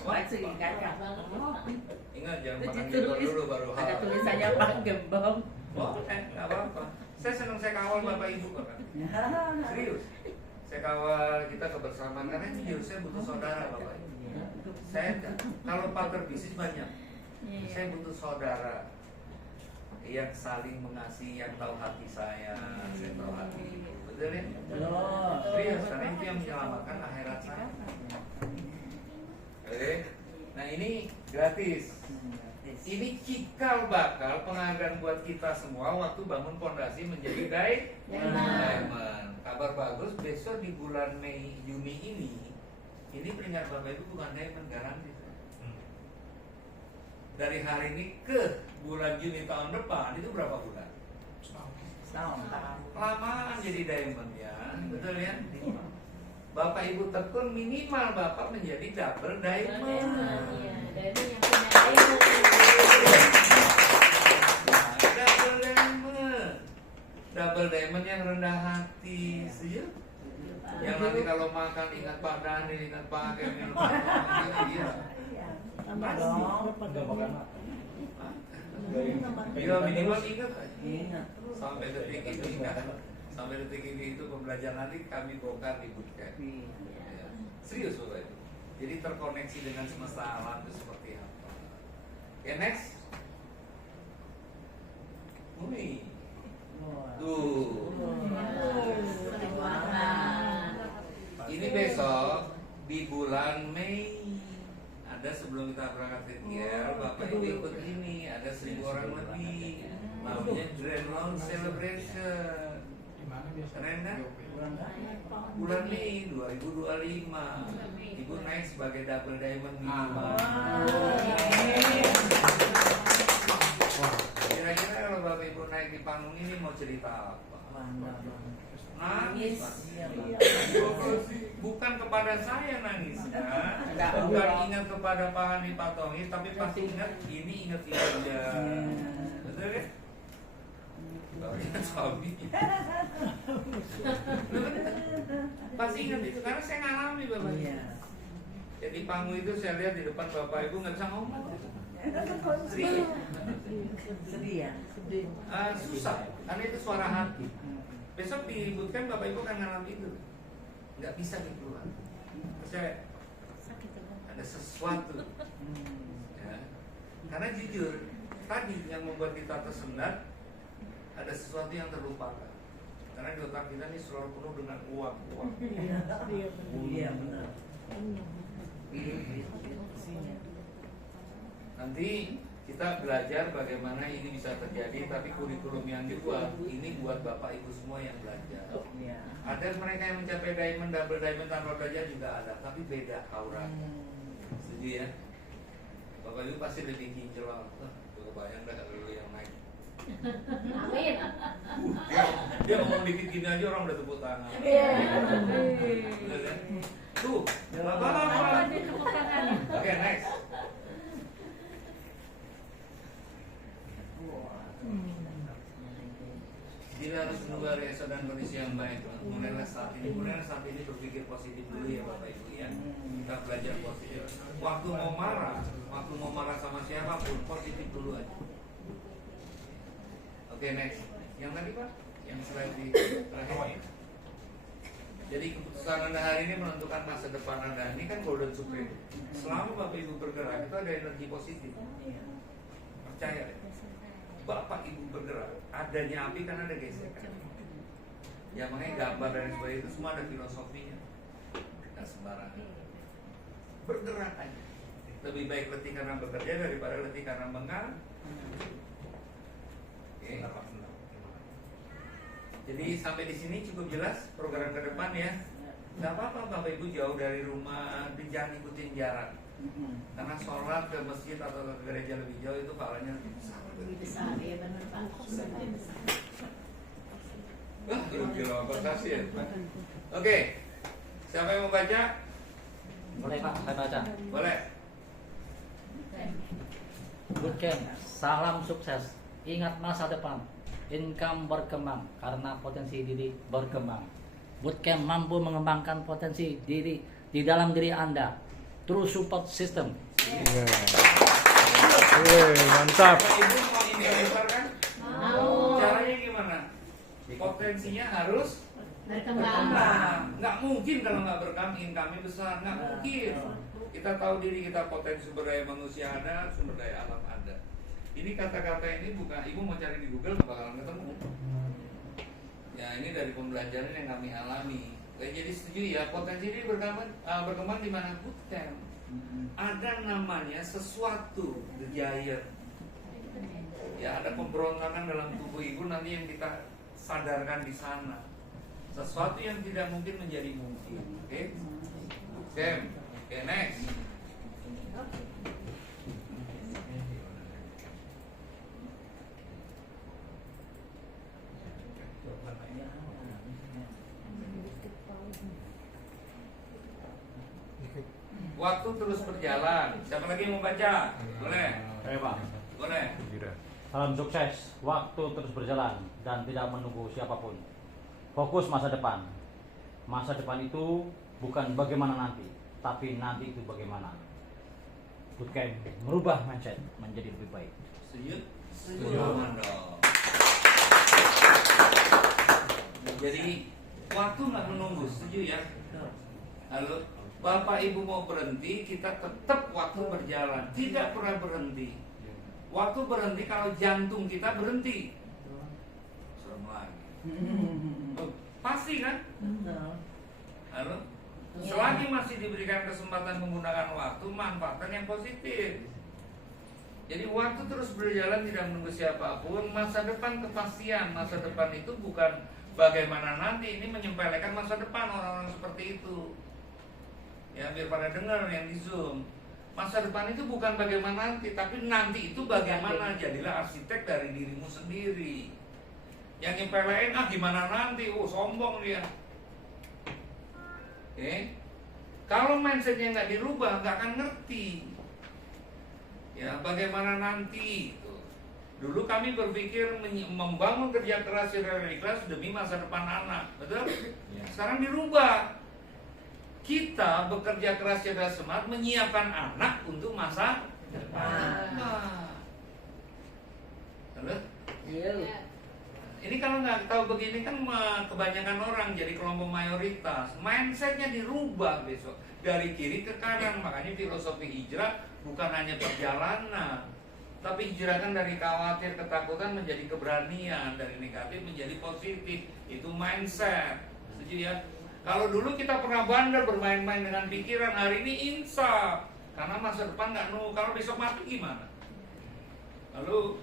Wah, sih kakak. Ingat jangan Itu makan ditulis, dulu baru ada tulisannya Pak Gembong. Boleh, nggak apa-apa. Saya senang saya kawal Bapak Ibu Bapak. Serius. Saya kawal kita kebersamaan karena jujur saya butuh saudara Bapak Ibu. Saya kalau partner bisnis banyak. Saya butuh saudara yang saling mengasihi, yang tahu hati saya tahu hati ibu. Betul ya? Serius, karena itu yang menyelamatkan akhirat saya. Oke. Nah ini gratis. Ini cikal bakal penghargaan buat kita semua waktu bangun fondasi menjadi Diamond. Kabar bagus, besok di bulan Mei Juni ini peringkat Bapak Ibu bukan Diamond garansi. Dari hari ini ke bulan Juni tahun depan itu berapa bulan? Setahun. Lamaan jadi Diamond ya, betul ya? Bapak Ibu tekun minimal Bapak menjadi double Diamond. Iya, Diamond yang punya Diamond. Double diamond yang rendah hati, setuju? Yang nanti kalau makan ingat Pak Daniel, ingat Pak Kemil, iya. Tambah dong. Iya minimal ingat aja. Ingat. Sampai detik ini ingat. Sampai detik ini itu pembelajaran nanti kami bongkar di bootcamp. Ya. Serius Bapak Ibu. Jadi terkoneksi dengan semesta alam itu seperti apa? Oke next. Umi. Tuh. Ini besok di bulan Mei ada sebelum kita berangkat ke KL, Bapak Ibu ikut ini ada 1.000 orang lebih, namanya Grand Launch Celebration. Keren kan? Bulan Mei 2025 Ibu naik sebagai double diamond minimal. Kira-kira kalau Bapak Ibu naik di panggung ini mau cerita apa? Nangis Pak. Bukan kepada saya nangisnya, bukan ingat kepada Pak Hani Patongis, tapi pasti ingat ini ingat dia. Betul ya? Kalau ingat suami. Pasti ingat itu karena saya ngalami Bapak. Jadi panggung itu saya lihat di depan Bapak Ibu nggak bisa ngomong. Sedih ya? Susah karena itu suara hati. Besok di bootcamp Bapak Ibu akan ngalami itu. Nggak bisa keluar. Percaya ada sesuatu. Ya. Karena jujur tadi yang membuat kita tersendat ada sesuatu yang terlupakan. Karena di otak kita ini selalu penuh dengan uang. Iya benar. Nanti kita belajar bagaimana ini bisa terjadi, tapi kurikulum yang dibuat ini buat Bapak Ibu semua yang belajar. Ada mereka yang mencapai diamond, double diamond tanpa belajar juga ada, tapi beda aura. Setuju ya? Bapak Ibu pasti lebih kincir lah. Kebayang dah kalau yang naik. Amin. Dia ngomong dikit gini aja orang udah tepuk tangan. Tuh, Bapak. Oke, next. Tidak harus menunggu rasa dan kondisi yang baik. Mulailah saat ini berpikir positif dulu ya Bapak Ibu ya. Kita belajar positif. Waktu mau marah sama siapapun positif dulu aja. Oke, next. Yang tadi Pak, yang slide di terakhir. Jadi keputusan Anda hari ini menentukan masa depan Anda. Ini kan golden supreme. Selama Bapak Ibu bergerak itu ada energi positif. Percaya deh. Bapak Ibu bergerak, adanya api kan ada gesekan. Ya makanya gambar dan sebagainya itu semua ada filosofinya. Tidak sembarangan. Bergerak aja. Lebih baik letih karena bekerja daripada letih karena mengang. Oke. Jadi sampai di sini cukup jelas program ke depan ya. Gak apa-apa Bapak Ibu jauh dari rumah, jangan ikutin jarak. Karena sholat ke masjid atau ke gereja lebih jauh itu pahalanya lebih besar. Lebih besar ya benar Pak. Lebih besar. Wah, gila prestasi ya. Oke. Siapa yang mau baca? Boleh Pak, saya baca. Boleh. Bootcamp, salam sukses. Ingat masa depan. Income berkembang karena potensi diri berkembang. Bootcamp mampu mengembangkan potensi diri di dalam diri Anda. True support system. Nah. Mantap. Bapak Ibu mau investor kan? Mau. Caranya gimana? Potensinya harus Berkembang. nggak mungkin kalau nggak berkembang income besar, nggak mungkin. Kita tahu diri kita potensi sumber daya manusia ada, sumber daya alam ada. Ini kata-kata ini bukan Ibu mau cari di Google nggak bakalan ketemu. Ya ini dari pembelajaran yang kami alami. Oke, jadi setuju ya potensi ini berkembang di mana bootcamp. Ada namanya sesuatu the giant. Ya ada pemberontakan dalam tubuh Ibu nanti yang kita sadarkan di sana. Sesuatu yang tidak mungkin menjadi mungkin. Oke? Oke, next. Waktu terus berjalan. Siapa lagi yang mau baca? Boleh? Oke Pak. Boleh. Salam sukses. Waktu terus berjalan dan tidak menunggu siapapun. Fokus masa depan. Masa depan itu bukan bagaimana nanti, tapi nanti itu bagaimana. Bootcamp merubah mindset menjadi lebih baik. Setuju? Setuju. Jadi waktu nggak menunggu, setuju ya? Halo, Bapak Ibu mau berhenti, kita tetap waktu berjalan, tidak pernah berhenti. Waktu berhenti kalau jantung kita berhenti. Serem lagi. Pasti kan? Halo? Selagi masih diberikan kesempatan menggunakan waktu, manfaatkan yang positif. Jadi waktu terus berjalan tidak menunggu siapapun. Masa depan kepastian. Masa depan itu bukan bagaimana nanti. Ini menyempelekan masa depan orang-orang seperti itu. Ya biar pada dengar yang di Zoom. Masa depan itu bukan bagaimana nanti, tapi nanti itu bagaimana. Jadilah arsitek dari dirimu sendiri. Yang nyempelein gimana nanti, sombong dia. Oke. Kalau mindsetnya nggak dirubah, nggak akan ngerti. Ya, bagaimana nanti? Gitu. Dulu kami berpikir membangun kerja keras secara ikhlas demi masa depan anak, betul? Ya. Sekarang dirubah. Kita bekerja keras secara smart menyiapkan anak untuk masa depan. Betul? Iya. Ini kalau nggak tahu begini kan kebanyakan orang jadi kelompok mayoritas. Mindsetnya dirubah besok dari kiri ke kanan. Makanya filosofi hijrah bukan hanya perjalanan, tapi hijrah kan dari khawatir, ketakutan menjadi keberanian, dari negatif menjadi positif. Itu mindset. Setuju ya? Kalau dulu kita pernah bandel bermain-main dengan pikiran, hari ini insaf. Karena masa depan nggak nunggu. Kalau besok mati gimana? Lalu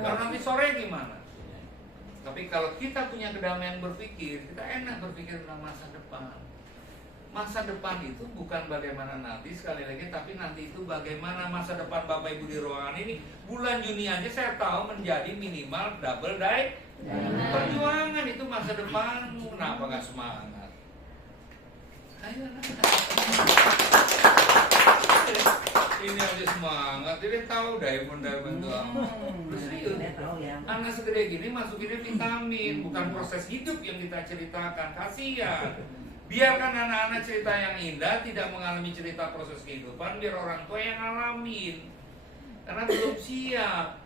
kalau nanti sore gimana? Tapi kalau kita punya kedamaian berpikir, kita enak berpikir tentang masa depan. Masa depan itu bukan bagaimana nanti sekali lagi, tapi nanti itu bagaimana masa depan Bapak Ibu di ruangan ini. Bulan Juni aja saya tahu menjadi minimal double die. Perjuangan itu masa depanmu. Kenapa gak semangat? Ayo. Ini aja semangat, jadi tahu diamond itu apa. Serius. Dia tahu ya. Anak segede gini masukinnya vitamin, bukan proses hidup yang kita ceritakan. Kasihan. Biarkan anak-anak cerita yang indah, tidak mengalami cerita proses kehidupan, biar orang tua yang ngalamin. Karena belum siap.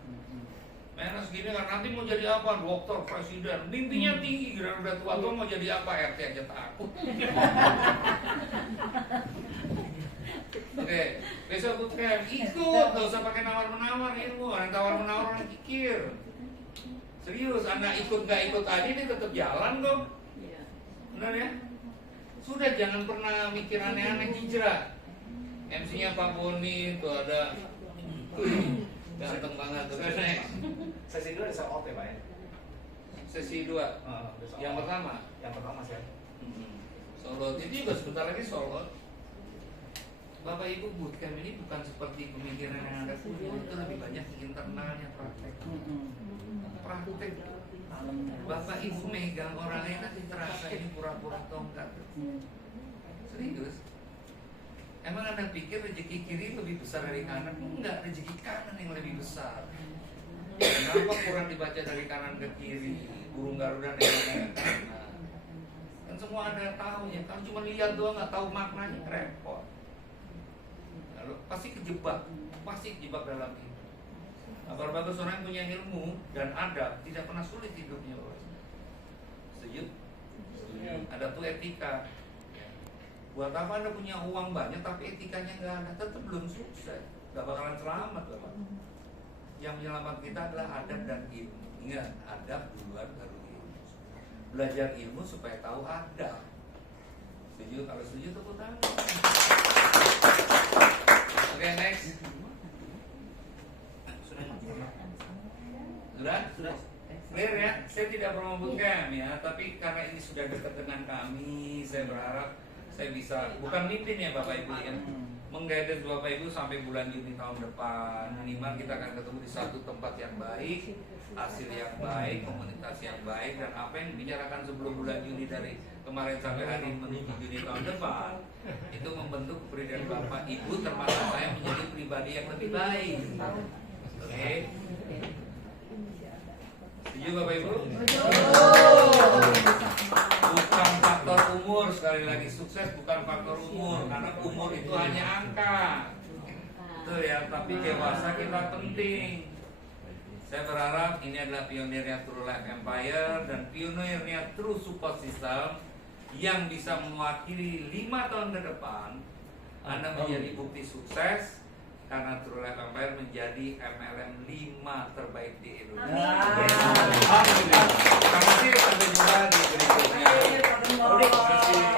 Mainan segini kan nanti mau jadi apa? Dokter, presiden. Mimpinya tinggi, kira udah tua-tua mau jadi apa? RT aja takut. Oke, besok bootcamp ikut, gak usah pakai nawar-menawar ilmu, orang tawar-menawar orang kikir. Serius, anak ikut gak ikut aja ini tetap jalan kok. Benar ya? Sudah jangan pernah mikir aneh-aneh, hijrah. MC-nya Pak Boni tuh ada, ganteng banget tuh kan. Sesi 2 ada soal out ya Pak ya? Sesi 2, yang pertama. Yang pertama sih. Solo, itu juga sebentar lagi solo. Bapak Ibu bootcamp ini bukan seperti pemikiran yang ada kuliah, itu lebih banyak internalnya praktek. Praktek. Bapak Ibu megang orangnya kan terasa ini pura-pura tongkat. Serius? Emang Anda pikir rezeki kiri lebih besar dari kanan? Enggak, rezeki kanan yang lebih besar. Kenapa Quran dibaca dari kanan ke kiri? Burung Garuda dari kanan. Kan semua Anda tahu ya, kan cuma lihat doang nggak tahu maknanya, repot. Lalu pasti kejebak dalam itu. Kabar bagus orang yang punya ilmu dan adab tidak pernah sulit hidupnya. Setuju? Ada tuh etika. Buat apa Anda punya uang banyak tapi etikanya nggak ada, tetap belum sukses, nggak bakalan selamat Bapak. Yang menyelamatkan kita adalah adab dan ilmu. Ingat, adab duluan baru ilmu. Belajar ilmu supaya tahu adab. Setuju? Kalau setuju tepuk tangan. Oke, next. Sudah? Clear ya? Saya tidak perlu bootcamp ya, tapi karena ini sudah dekat dengan kami, saya berharap saya bisa, bukan mimpin ya Bapak Ibu ya, mengguidance Bapak Ibu sampai bulan Juni tahun depan. Minimal kita akan ketemu di satu tempat yang baik, hasil yang baik, komunitas yang baik, dan apa yang dibicarakan sebelum bulan Juni dari kemarin sampai hari ini menuju Juni tahun depan itu membentuk kepribadian Bapak Ibu termasuk saya menjadi pribadi yang lebih baik. Oke? Setuju Bapak Ibu? Bukan faktor umur, sekali lagi sukses bukan faktor umur, karena umur itu hanya angka. Betul ya, tapi dewasa kita penting. Saya berharap ini adalah pionirnya True Life Empire dan pionirnya True Support System yang bisa mewakili 5 tahun ke depan Anda menjadi bukti sukses karena True Life Empire menjadi MLM 5 terbaik di Indonesia. Alhamdulillah. Terima kasih, sampai jumpa di berikutnya. Terima kasih.